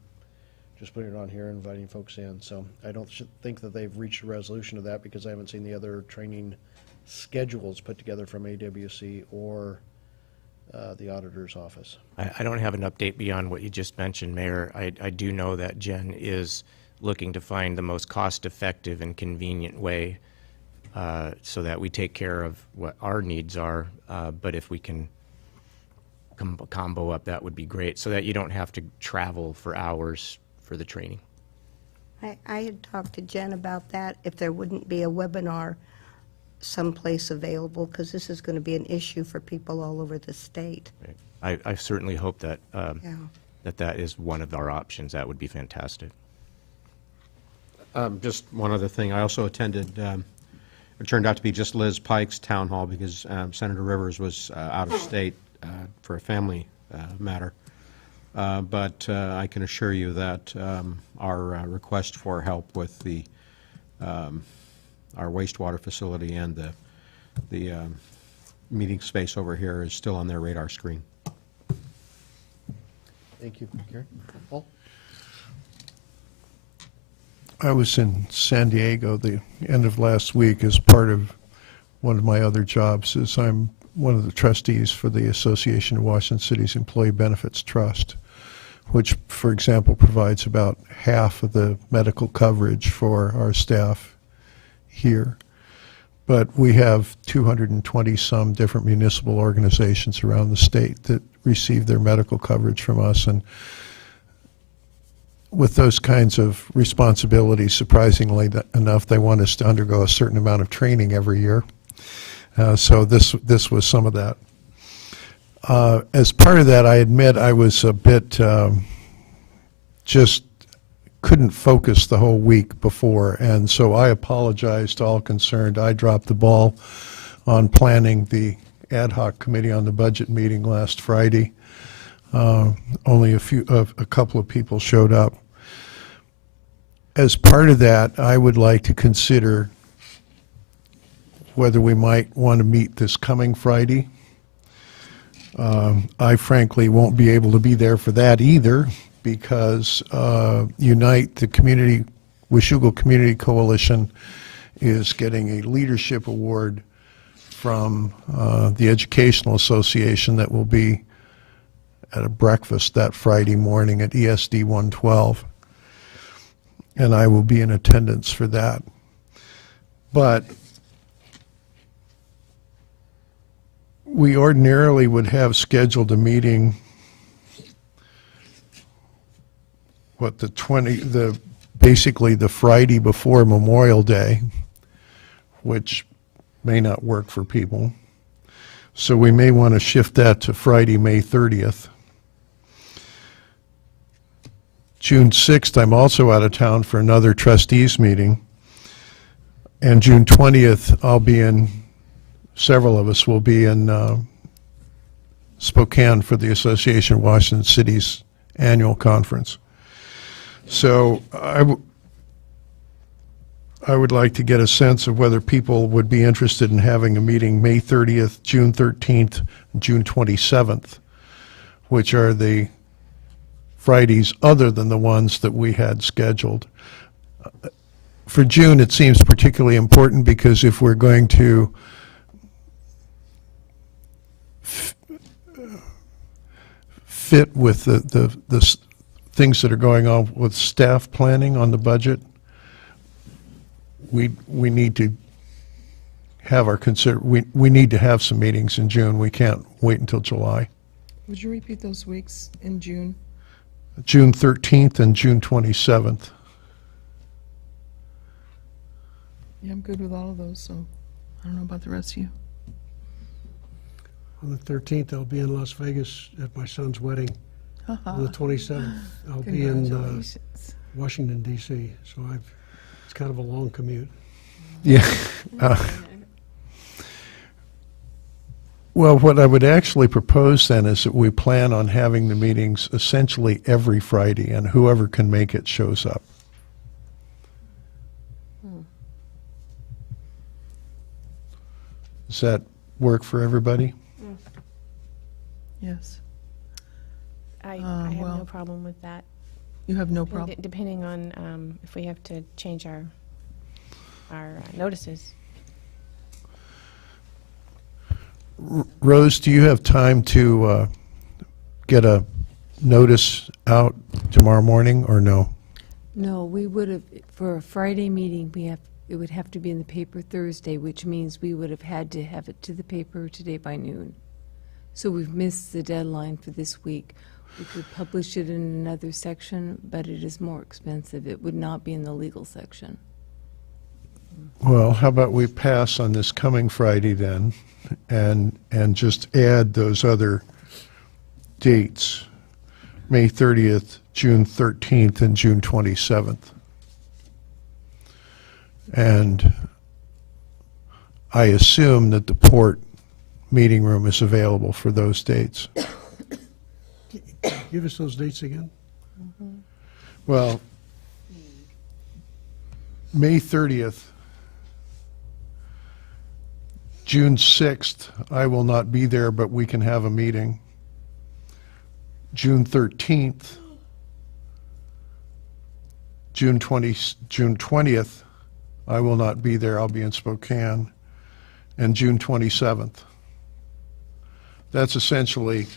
just putting it on here and inviting folks in. So I don't think that they've reached a resolution of that because I haven't seen the other training schedules put together from AWC or the auditor's office. I don't have an update beyond what you just mentioned, Mayor. I do know that Jen is looking to find the most cost-effective and convenient way so that we take care of what our needs are, but if we can combo up, that would be great, so that you don't have to travel for hours for the training. I had talked to Jen about that, if there wouldn't be a webinar someplace available? Because this is going to be an issue for people all over the state. I certainly hope that, Yeah. that is one of our options. That would be fantastic. Just one other thing, I also attended, it turned out to be just Liz Pike's town hall because Senator Rivers was out of state for a family matter. But I can assure you that our request for help with the our wastewater facility and the meeting space over here is still on their radar screen. Thank you. Gary? Paul? I was in San Diego the end of last week as part of one of my other jobs, is I'm one of the trustees for the Association of Washington City's Employee Benefits Trust, which, for example, provides about half of the medical coverage for our staff here. But we have 220-some different municipal organizations around the state that receive their medical coverage from us, and with those kinds of responsibilities, surprisingly enough, they want us to undergo a certain amount of training every year. So this was some of that. As part of that, I admit I was a bit just couldn't focus the whole week before, and so I apologize to all concerned. I dropped the ball on planning the ad hoc committee on the budget meeting last Friday. Only a couple of people showed up. As part of that, I would like to consider whether we might want to meet this coming Friday. I frankly won't be able to be there for that either, because Unite, the Washougal Community Coalition, is getting a leadership award from the Educational Association that will be at a breakfast that Friday morning at ESD 112. And I will be in attendance for that. But we ordinarily would have scheduled a meeting, basically the Friday before Memorial Day, which may not work for people. So we may want to shift that to Friday, May 30th. June 6th, I'm also out of town for another trustees meeting. And June 20th, several of us will be in Spokane for the Association of Washington Cities annual conference. So I would like to get a sense of whether people would be interested in having a meeting May 30th, June 13th, and June 27th, which are the Fridays other than the ones that we had scheduled. For June, it seems particularly important because if we're going to fit with the things that are going on with staff planning on the budget, we need to have we need to have some meetings in June. We can't wait until July. Would you repeat those weeks in June? June 13th and June 27th. Yeah, I'm good with all of those, so I don't know about the rest of you. On the 13th, I'll be in Las Vegas at my son's wedding. On the 27th, I'll be in Washington, D.C., so it's kind of a long commute. Yeah. Well, what I would actually propose then is that we plan on having the meetings essentially every Friday, and whoever can make it shows up. Does that work for everybody? Yes. I have well, no problem with that. You have no And problem? depending on if we have to change our notices. Rose, do you have time to get a notice out tomorrow morning, or no? No, we would have, for a Friday meeting, it would have to be in the paper Thursday, which means we would have had to have it to the paper today by noon. So we've missed the deadline for this week. We could publish it in another section, but it is more expensive. It would not be in the legal section. Well, how about we pass on this coming Friday then, and just add those other dates, May 30th, June 13th, and June 27th. And I assume that the Port meeting room is available for those dates. Give us those dates again. Well, May 30th, June 6th, I will not be there, but we can have a meeting. June 13th, June 20th, I will not be there, I'll be in Spokane, and June 27th. That's essentially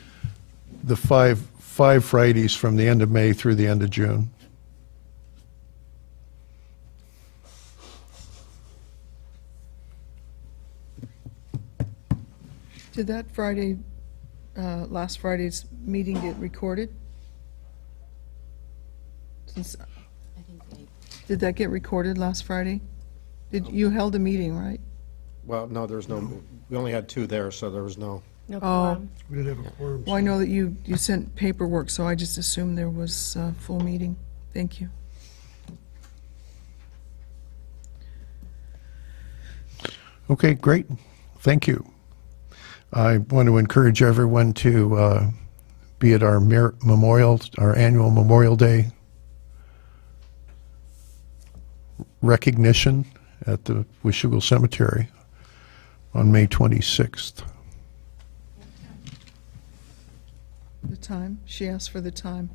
the five Fridays from the end of May through the end of June. Did that Friday, last Friday's meeting get recorded? Did that get recorded last Friday? You held a meeting, right? Well, no, there's no, we only had 2 there, so there was no. No Oh, quorum. We didn't have a quorum. well, I know that you sent paperwork, so I just assumed there was a full meeting. Thank you. Okay, great. Thank you. I want to encourage everyone to be at our our annual Memorial Day recognition at the Washougal Cemetery on May 26th. The time? She asked for the time.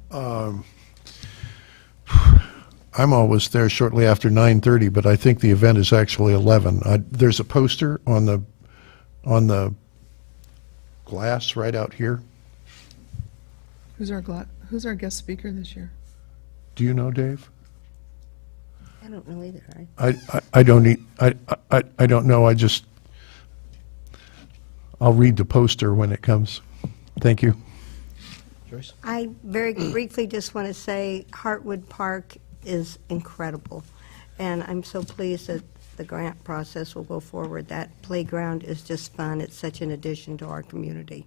I'm always there shortly after 9:30, but I think the event is actually 11. There's a poster on the glass right out here. Who's our guest speaker this year? Do you know, Dave? I don't know either. I don't know. I'll read the poster when it comes. Thank you. Joyce? I very briefly just want to say Heartwood Park is incredible, and I'm so pleased that the grant process will go forward. That playground is just fun. It's such an addition to our community.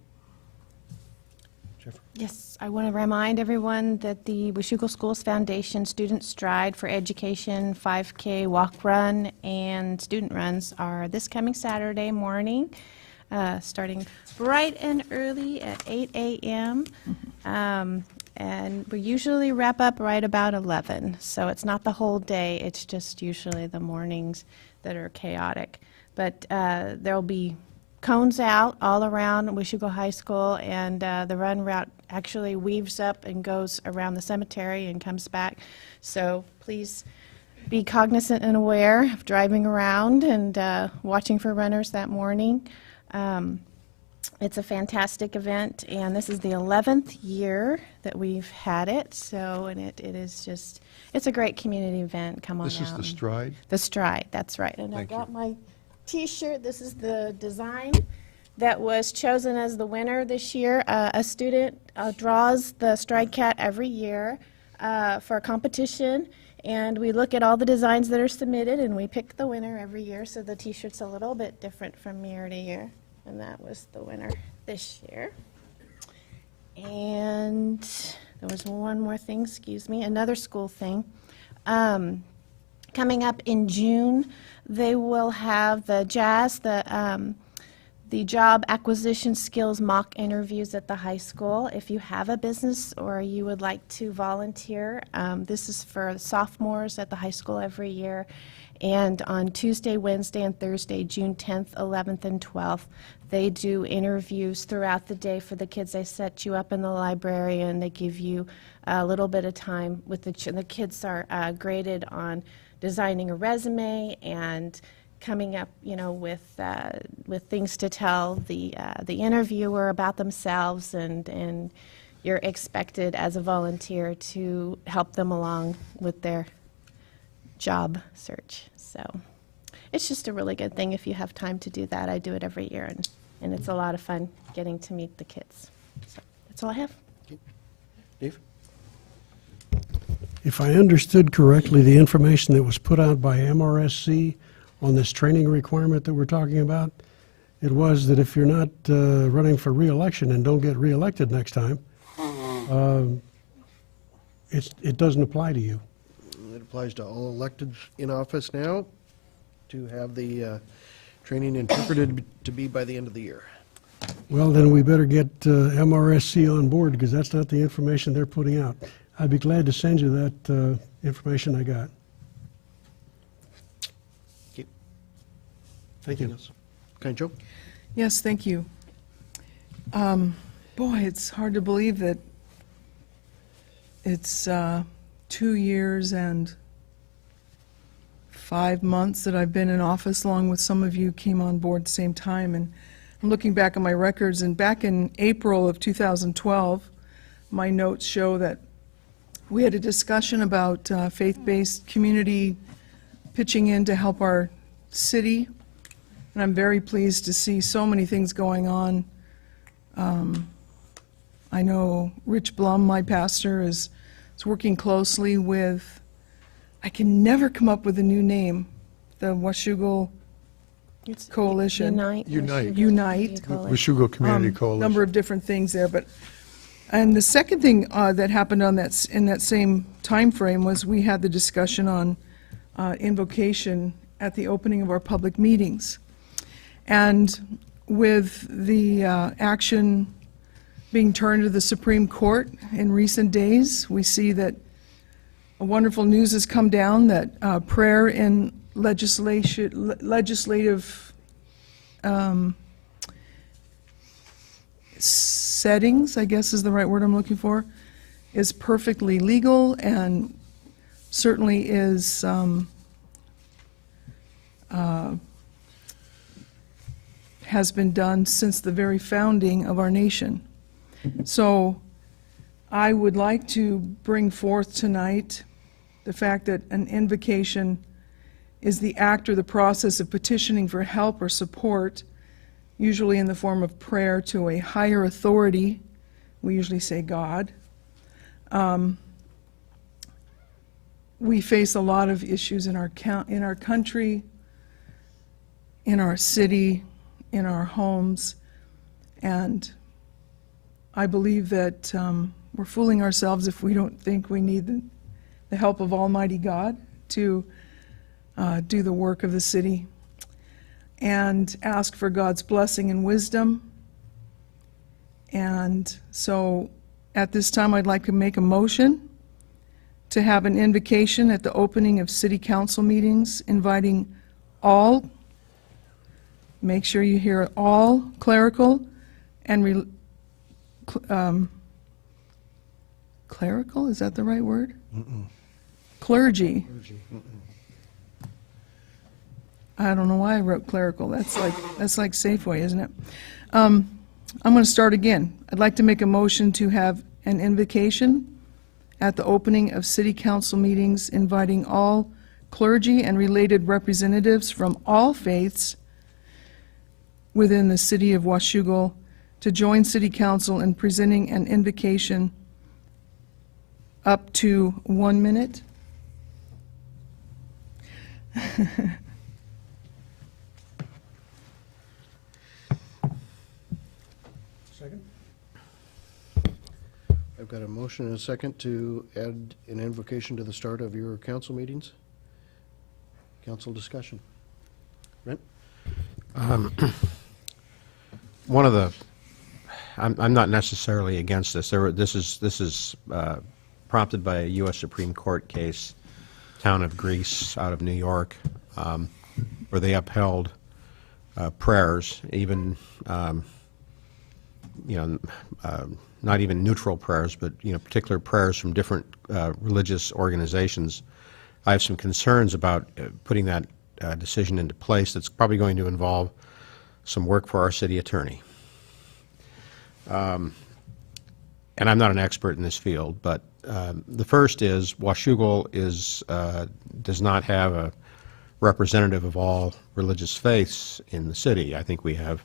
Yes, I want to remind everyone that the Washougal Schools Foundation Student Stride for Education 5K walk run and student runs are this coming Saturday morning, starting bright and early at 8 a.m. And we usually wrap up right about 11, so it's not the whole day, it's just usually the mornings that are chaotic. But there'll be cones out all around Washougal High School, and the run route actually weaves up and goes around the cemetery and comes back. So please be cognizant and aware of driving around and watching for runners that morning. It's a fantastic event, and this is the 11th year that we've had it, so, and it is just, it's a great community event. Come on out. This is the Stride? The Stride, that's right. And I Thank you. got my T-shirt. This is the design that was chosen as the winner this year. A student draws the Stride Cat every year for a competition, and we look at all the designs that are submitted, and we pick the winner every year, so the T-shirt's a little bit different from year to year. And that was the winner this year. And there was one more thing, excuse me, another school thing. Coming up in June, they will have the job acquisition skills mock interviews at the high school. If you have a business or you would like to volunteer, this is for sophomores at the high school every year. And on Tuesday, Wednesday, and Thursday, June 10th, 11th, and 12th, they do interviews throughout the day for the kids. They set you up in the library, and they give you a little bit of time with the kids are graded on designing a resume and coming up, with things to tell the interviewer about themselves, and you're expected as a volunteer to help them along with their job search. So it's just a really good thing if you have time to do that. I do it every year, and it's a lot of fun getting to meet the kids. So that's all I have. Dave? If I understood correctly, the information that was put out by MRSC on this training requirement that we're talking about. It was that if you're not running for reelection and don't get reelected next time, it doesn't apply to you. It applies to all elected in office now to have the training interpreted to be by the end of the year. Well, then we better get MRSC on board, because that's not the information they're putting out. I'd be glad to send you that information I got. Okay. Thank you. Okay, Joe? Yes, thank you. Boy, it's hard to believe that it's 2 years and 5 months that I've been in office, along with some of you came on board at the same time. And I'm looking back at my records, and back in April of 2012, my notes show that we had a discussion about faith-based community pitching in to help our city. And I'm very pleased to see so many things going on. I know Rich Blum, my pastor, is working closely with, I can never come up with a new name, the Washougal Coalition. Unite. Coalition. Washougal Community Coalition. Number of different things there, and the second thing that happened in that same time frame was we had the discussion on invocation at the opening of our public meetings. And with the action being turned to the Supreme Court in recent days, we see that a wonderful news has come down that prayer in legislative settings, I guess is the right word I'm looking for, is perfectly legal and certainly is has been done since the very founding of our nation. So I would like to bring forth tonight the fact that an invocation is the act or the process of petitioning for help or support, usually in the form of prayer to a higher authority. We usually say God. We face a lot of issues in our country, in our city, in our homes, and I believe that we're fooling ourselves if we don't think we need the help of Almighty God to do the work of the city, and ask for God's blessing and wisdom. And so at this time, I'd like to make a motion to have an invocation at the opening of city council meetings, inviting all, make sure you hear it, all clerical and clerical, is that the right word? Clergy. I don't know why I wrote clerical. That's like Safeway, isn't it? I'm going to start again. I'd like to make a motion to have an invocation at the opening of city council meetings, inviting all clergy and related representatives from all faiths within the city of Washougal to join city council in presenting an invocation up to 1 minute. I've got a motion and a second to add an invocation to the start of your council meetings. Council discussion. Brent? One of the, I'm not necessarily against this. This is prompted by a U.S. Supreme Court case, Town of Greece out of New York, where they upheld prayers, even not even neutral prayers, but particular prayers from different religious organizations. I have some concerns about putting that decision into place. That's probably going to involve some work for our city attorney. And I'm not an expert in this field, but the first is Washougal does not have a representative of all religious faiths in the city. I think we have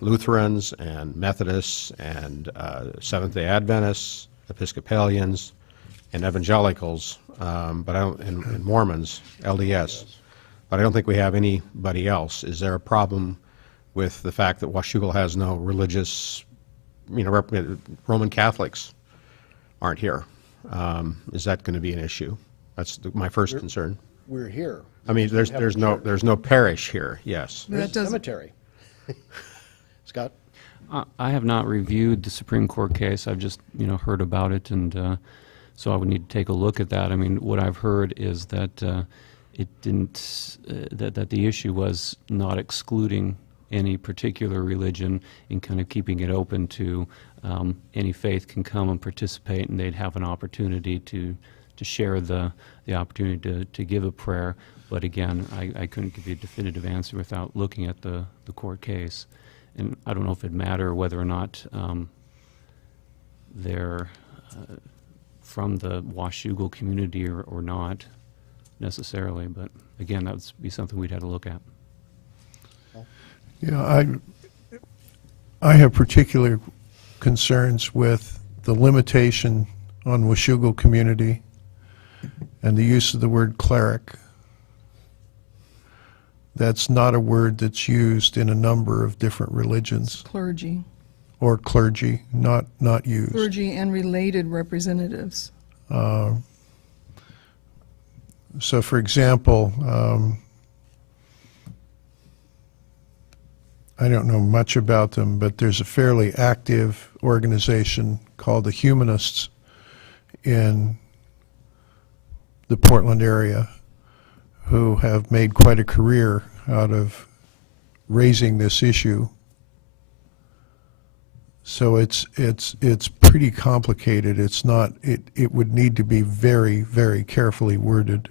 Lutherans and Methodists and Seventh-day Adventists, Episcopalians, and evangelicals, but I don't, and Mormons, LDS. but I don't think we have anybody else. Is there a problem with the fact that Washougal has no religious, Roman Catholics aren't here? Is that going to be an issue? That's my first concern. We're here. I mean, there's no parish here, yes. There's a cemetery. Scott? I have not reviewed the Supreme Court case. I've just, heard about it, and so I would need to take a look at that. I mean, what I've heard is that it didn't, that the issue was not excluding any particular religion and kind of keeping it open to any faith can come and participate, and they'd have an opportunity to share the opportunity to give a prayer. But again, I couldn't give you a definitive answer without looking at the court case. And I don't know if it'd matter whether or not they're from the Washougal community or not necessarily. But again, that would be something we'd have to look at. Yeah, I have particular concerns with the limitation on Washougal community and the use of the word cleric. That's not a word that's used in a number of different religions. Clergy. Or clergy, not used. Clergy and related representatives. So, for example, I don't know much about them, but there's a fairly active organization called the Humanists in the Portland area who have made quite a career out of raising this issue. So it's pretty complicated. It's not, it would need to be very, very carefully worded.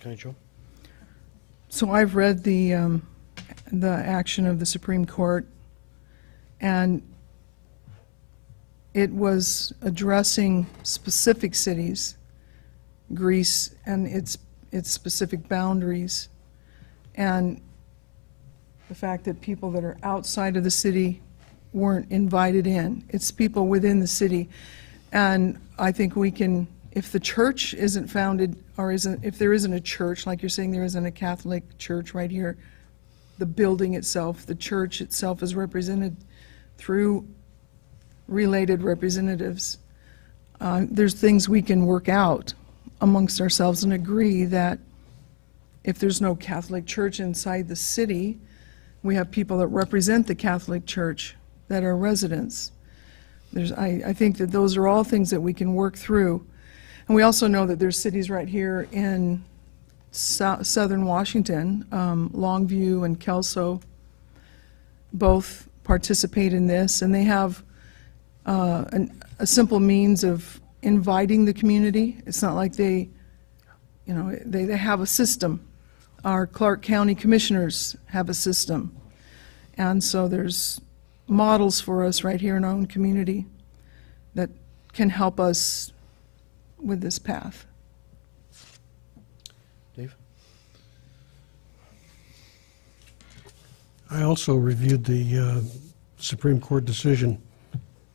Okay, Joe? So I've read the action of the Supreme Court, and it was addressing specific cities, Greece and its specific boundaries, and the fact that people that are outside of the city weren't invited in. It's people within the city. And I think we can, if the church isn't founded, or if there isn't a church, like you're saying there isn't a Catholic church right here, the building itself, the church itself is represented through related representatives. There's things we can work out amongst ourselves and agree that if there's no Catholic church inside the city, we have people that represent the Catholic Church that are residents. I think that those are all things that we can work through. And we also know that there's cities right here in southern Washington, Longview and Kelso, both participate in this, and they have a simple means of inviting the community. It's not like they have a system. Our Clark County commissioners have a system. And so there's models for us right here in our own community that can help us with this path. Dave? I also reviewed the Supreme Court decision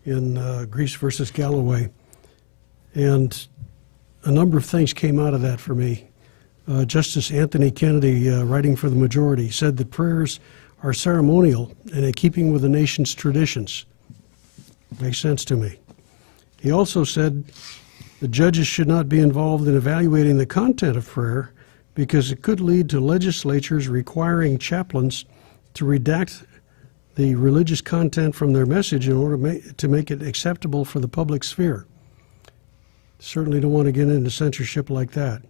in Greece versus Galloway, and a number of things came out of that for me. Justice Anthony Kennedy, writing for the majority, said that prayers are ceremonial and in keeping with the nation's traditions. Makes sense to me. He also said the judges should not be involved in evaluating the content of prayer because it could lead to legislatures requiring chaplains to redact the religious content from their message in order to make it acceptable for the public sphere. Certainly don't want to get into censorship like that.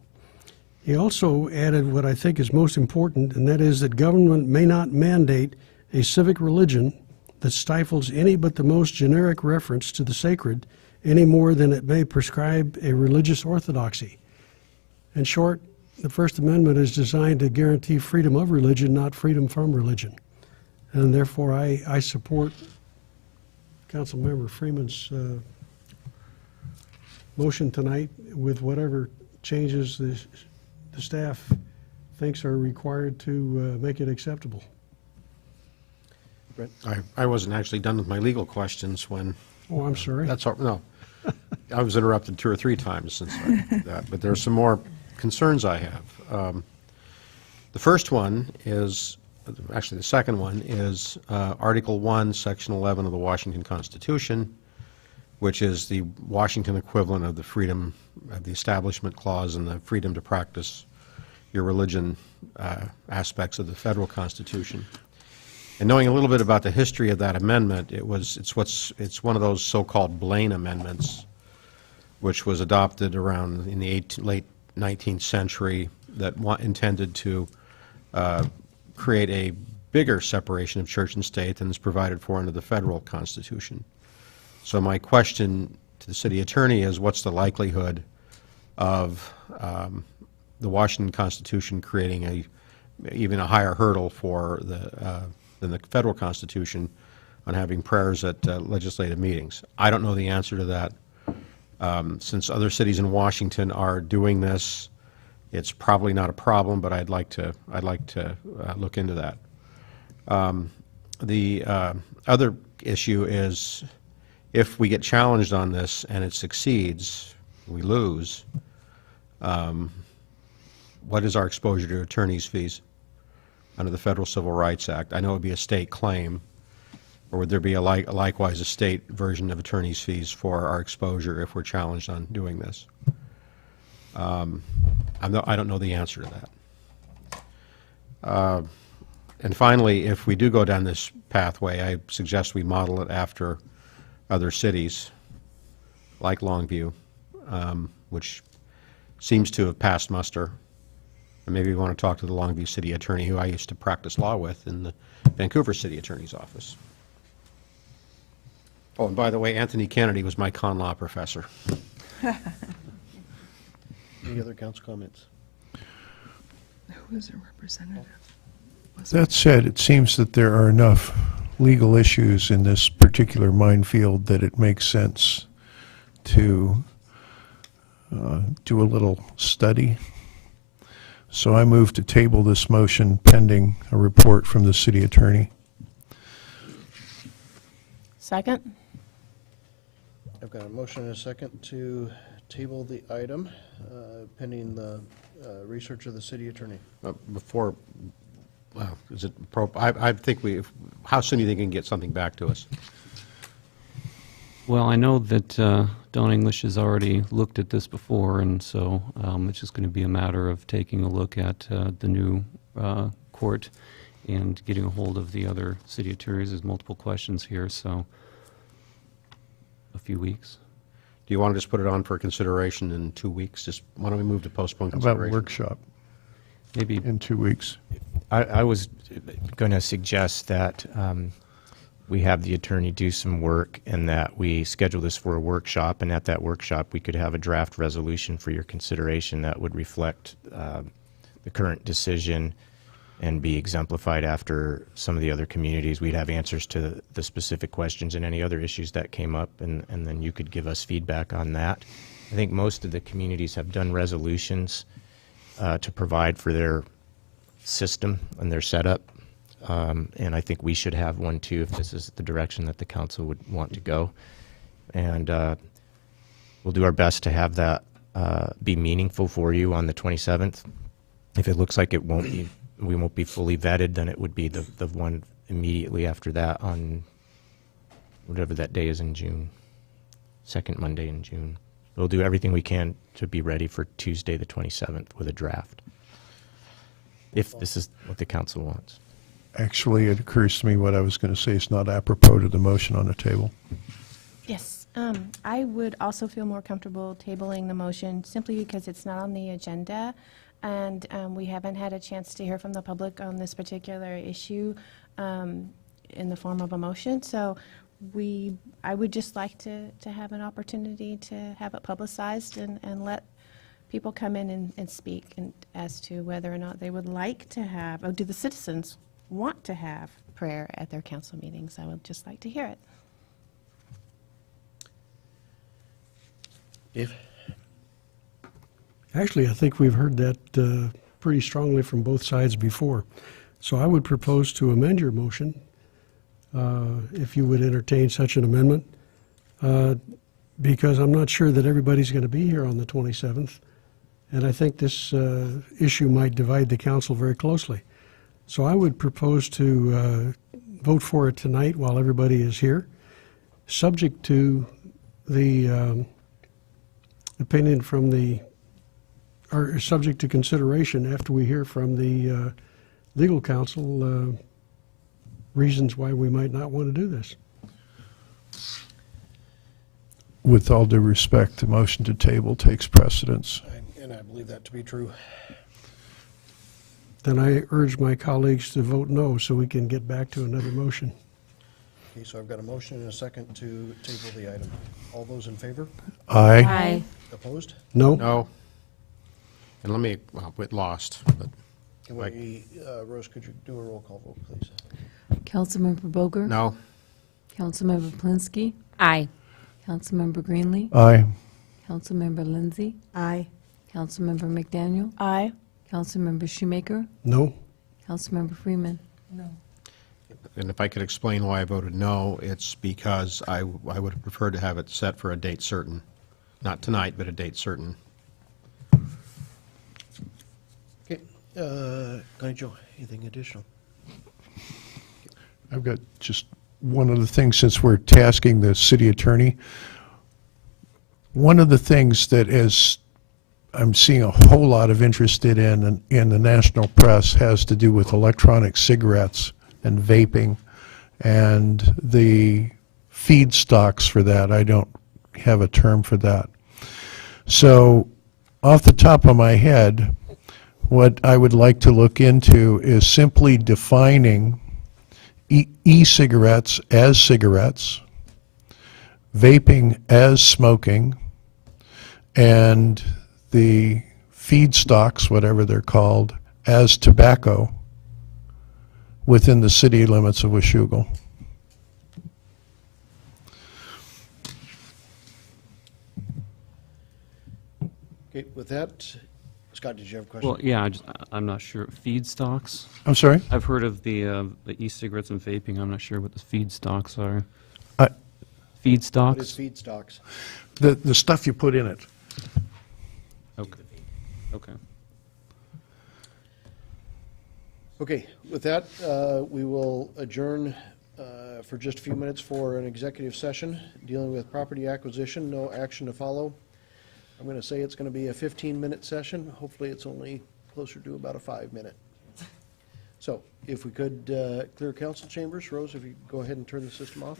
He also added what I think is most important, and that is that government may not mandate a civic religion that stifles any but the most generic reference to the sacred any more than it may prescribe a religious orthodoxy. In short, the First Amendment is designed to guarantee freedom of religion, not freedom from religion. And therefore, I support Councilmember Freeman's motion tonight with whatever changes the staff thinks are required to make it acceptable. I wasn't actually done with my legal questions when... Oh, I'm sorry. That's all, no. I was interrupted 2 or 3 times since I did that, but there are some more concerns I have. The first one is, actually the second one is Article 1, Section 11 of the Washington Constitution, which is the Washington equivalent of the freedom of the Establishment Clause and the freedom to practice your religion aspects of the federal Constitution. And knowing a little bit about the history of that amendment, it's one of those so-called Blaine amendments, which was adopted around in the late 19th century, that intended to create a bigger separation of church and state than is provided for under the federal Constitution. So my question to the city attorney is, what's the likelihood of the Washington Constitution creating even a higher hurdle for than the federal Constitution on having prayers at legislative meetings? I don't know the answer to that. Since other cities in Washington are doing this, it's probably not a problem, but I'd like to look into that. The other issue is, if we get challenged on this and it succeeds, we lose, what is our exposure to attorney's fees under the Federal Civil Rights Act? I know it would be a state claim, or would there be likewise a state version of attorney's fees for our exposure if we're challenged on doing this? I don't know the answer to that. And finally, if we do go down this pathway, I suggest we model it after other cities, like Longview, which seems to have passed muster. And maybe we want to talk to the Longview city attorney, who I used to practice law with in the Vancouver city attorney's office. Oh, and by the way, Anthony Kennedy was my con law professor. Any other council comments? Who is a representative? That said, it seems that there are enough legal issues in this particular minefield that it makes sense to do a little study. So I move to table this motion pending a report from the city attorney. Second? I've got a motion and a second to table the item pending the research of the city attorney. Before, is it I think how soon do you think you can get something back to us? Well, I know that Don English has already looked at this before, and so it's just going to be a matter of taking a look at the new court and getting a hold of the other city attorneys. There's multiple questions here, so a few weeks. Do you want to just put it on for consideration in 2 weeks? Just why don't we move to postpone How about consideration? workshop Maybe in 2 weeks? I was going to suggest that we have the attorney do some work and that we schedule this for a workshop, and at that workshop we could have a draft resolution for your consideration that would reflect the current decision and be exemplified after some of the other communities. We'd have answers to the specific questions and any other issues that came up, and then you could give us feedback on that. I think most of the communities have done resolutions to provide for their system and their setup, and I think we should have one too if this is the direction that the council would want to go. And we'll do our best to have that be meaningful for you on the 27th. If it looks like it won't be, we won't be fully vetted, then it would be the one immediately after that on whatever that day is in June, second Monday in June. We'll do everything we can to be ready for Tuesday the 27th with a draft, if this is what the council wants. Actually, it occurs to me what I was going to say is not apropos to the motion on the table. Yes. I would also feel more comfortable tabling the motion simply because it's not on the agenda, and we haven't had a chance to hear from the public on this particular issue in the form of a motion. So I would just like to have an opportunity to have it publicized and let people come in and speak as to whether or not they would like to have, or do the citizens want to have prayer at their council meetings. I would just like to hear it. Dave? Actually, I think we've heard that pretty strongly from both sides before. So I would propose to amend your motion, if you would entertain such an amendment, because I'm not sure that everybody's going to be here on the 27th, and I think this issue might divide the council very closely. So I would propose to vote for it tonight while everybody is here, subject to the opinion from the, or subject to consideration after we hear from the legal counsel reasons why we might not want to do this. With all due respect, the motion to table takes precedence. And I believe that to be true. Then I urge my colleagues to vote no so we can get back to another motion. Okay, so I've got a motion and a second to table the item. All those in favor? Aye. Aye. Opposed? No? No. And let me, well, it lost, but Can we, Rose, could you do a roll call vote, please? Councilmember Boger? no. Councilmember Plinsky? Aye. Councilmember Greenlee? Aye. Councilmember Lindsay? Aye. Councilmember McDaniel? Aye. Councilmember Shoemaker? No? Councilmember Freeman? And if I could explain why I voted no, it's because I would have preferred to have it set for a date certain. Not tonight, but a date certain. Okay, Connie Jo, anything additional? I've got just one other thing, since we're tasking the city attorney. One of the things that is, I'm seeing a whole lot of interest in the national press has to do with electronic cigarettes and vaping and the feedstocks for that. I don't have a term for that. So off the top of my head, what I would like to look into is simply defining e-cigarettes as cigarettes, vaping as smoking, and the feedstocks, whatever they're called, as tobacco within the city limits of Washougal. Okay, with that, Scott, did you have a question? Well, yeah, I'm not sure. Feedstocks? I'm sorry? I've heard of the e-cigarettes and vaping. I'm not sure what the feedstocks are. What Feedstocks? is feedstocks? The stuff you put in it. Okay. Okay. Okay, with that, we will adjourn for just a few minutes for an executive session dealing with property acquisition, no action to follow. I'm going to say it's going to be a 15-minute session. Hopefully, it's only closer to about a 5-minute. So if we could clear council chambers. Rose, if you go ahead and turn the system off.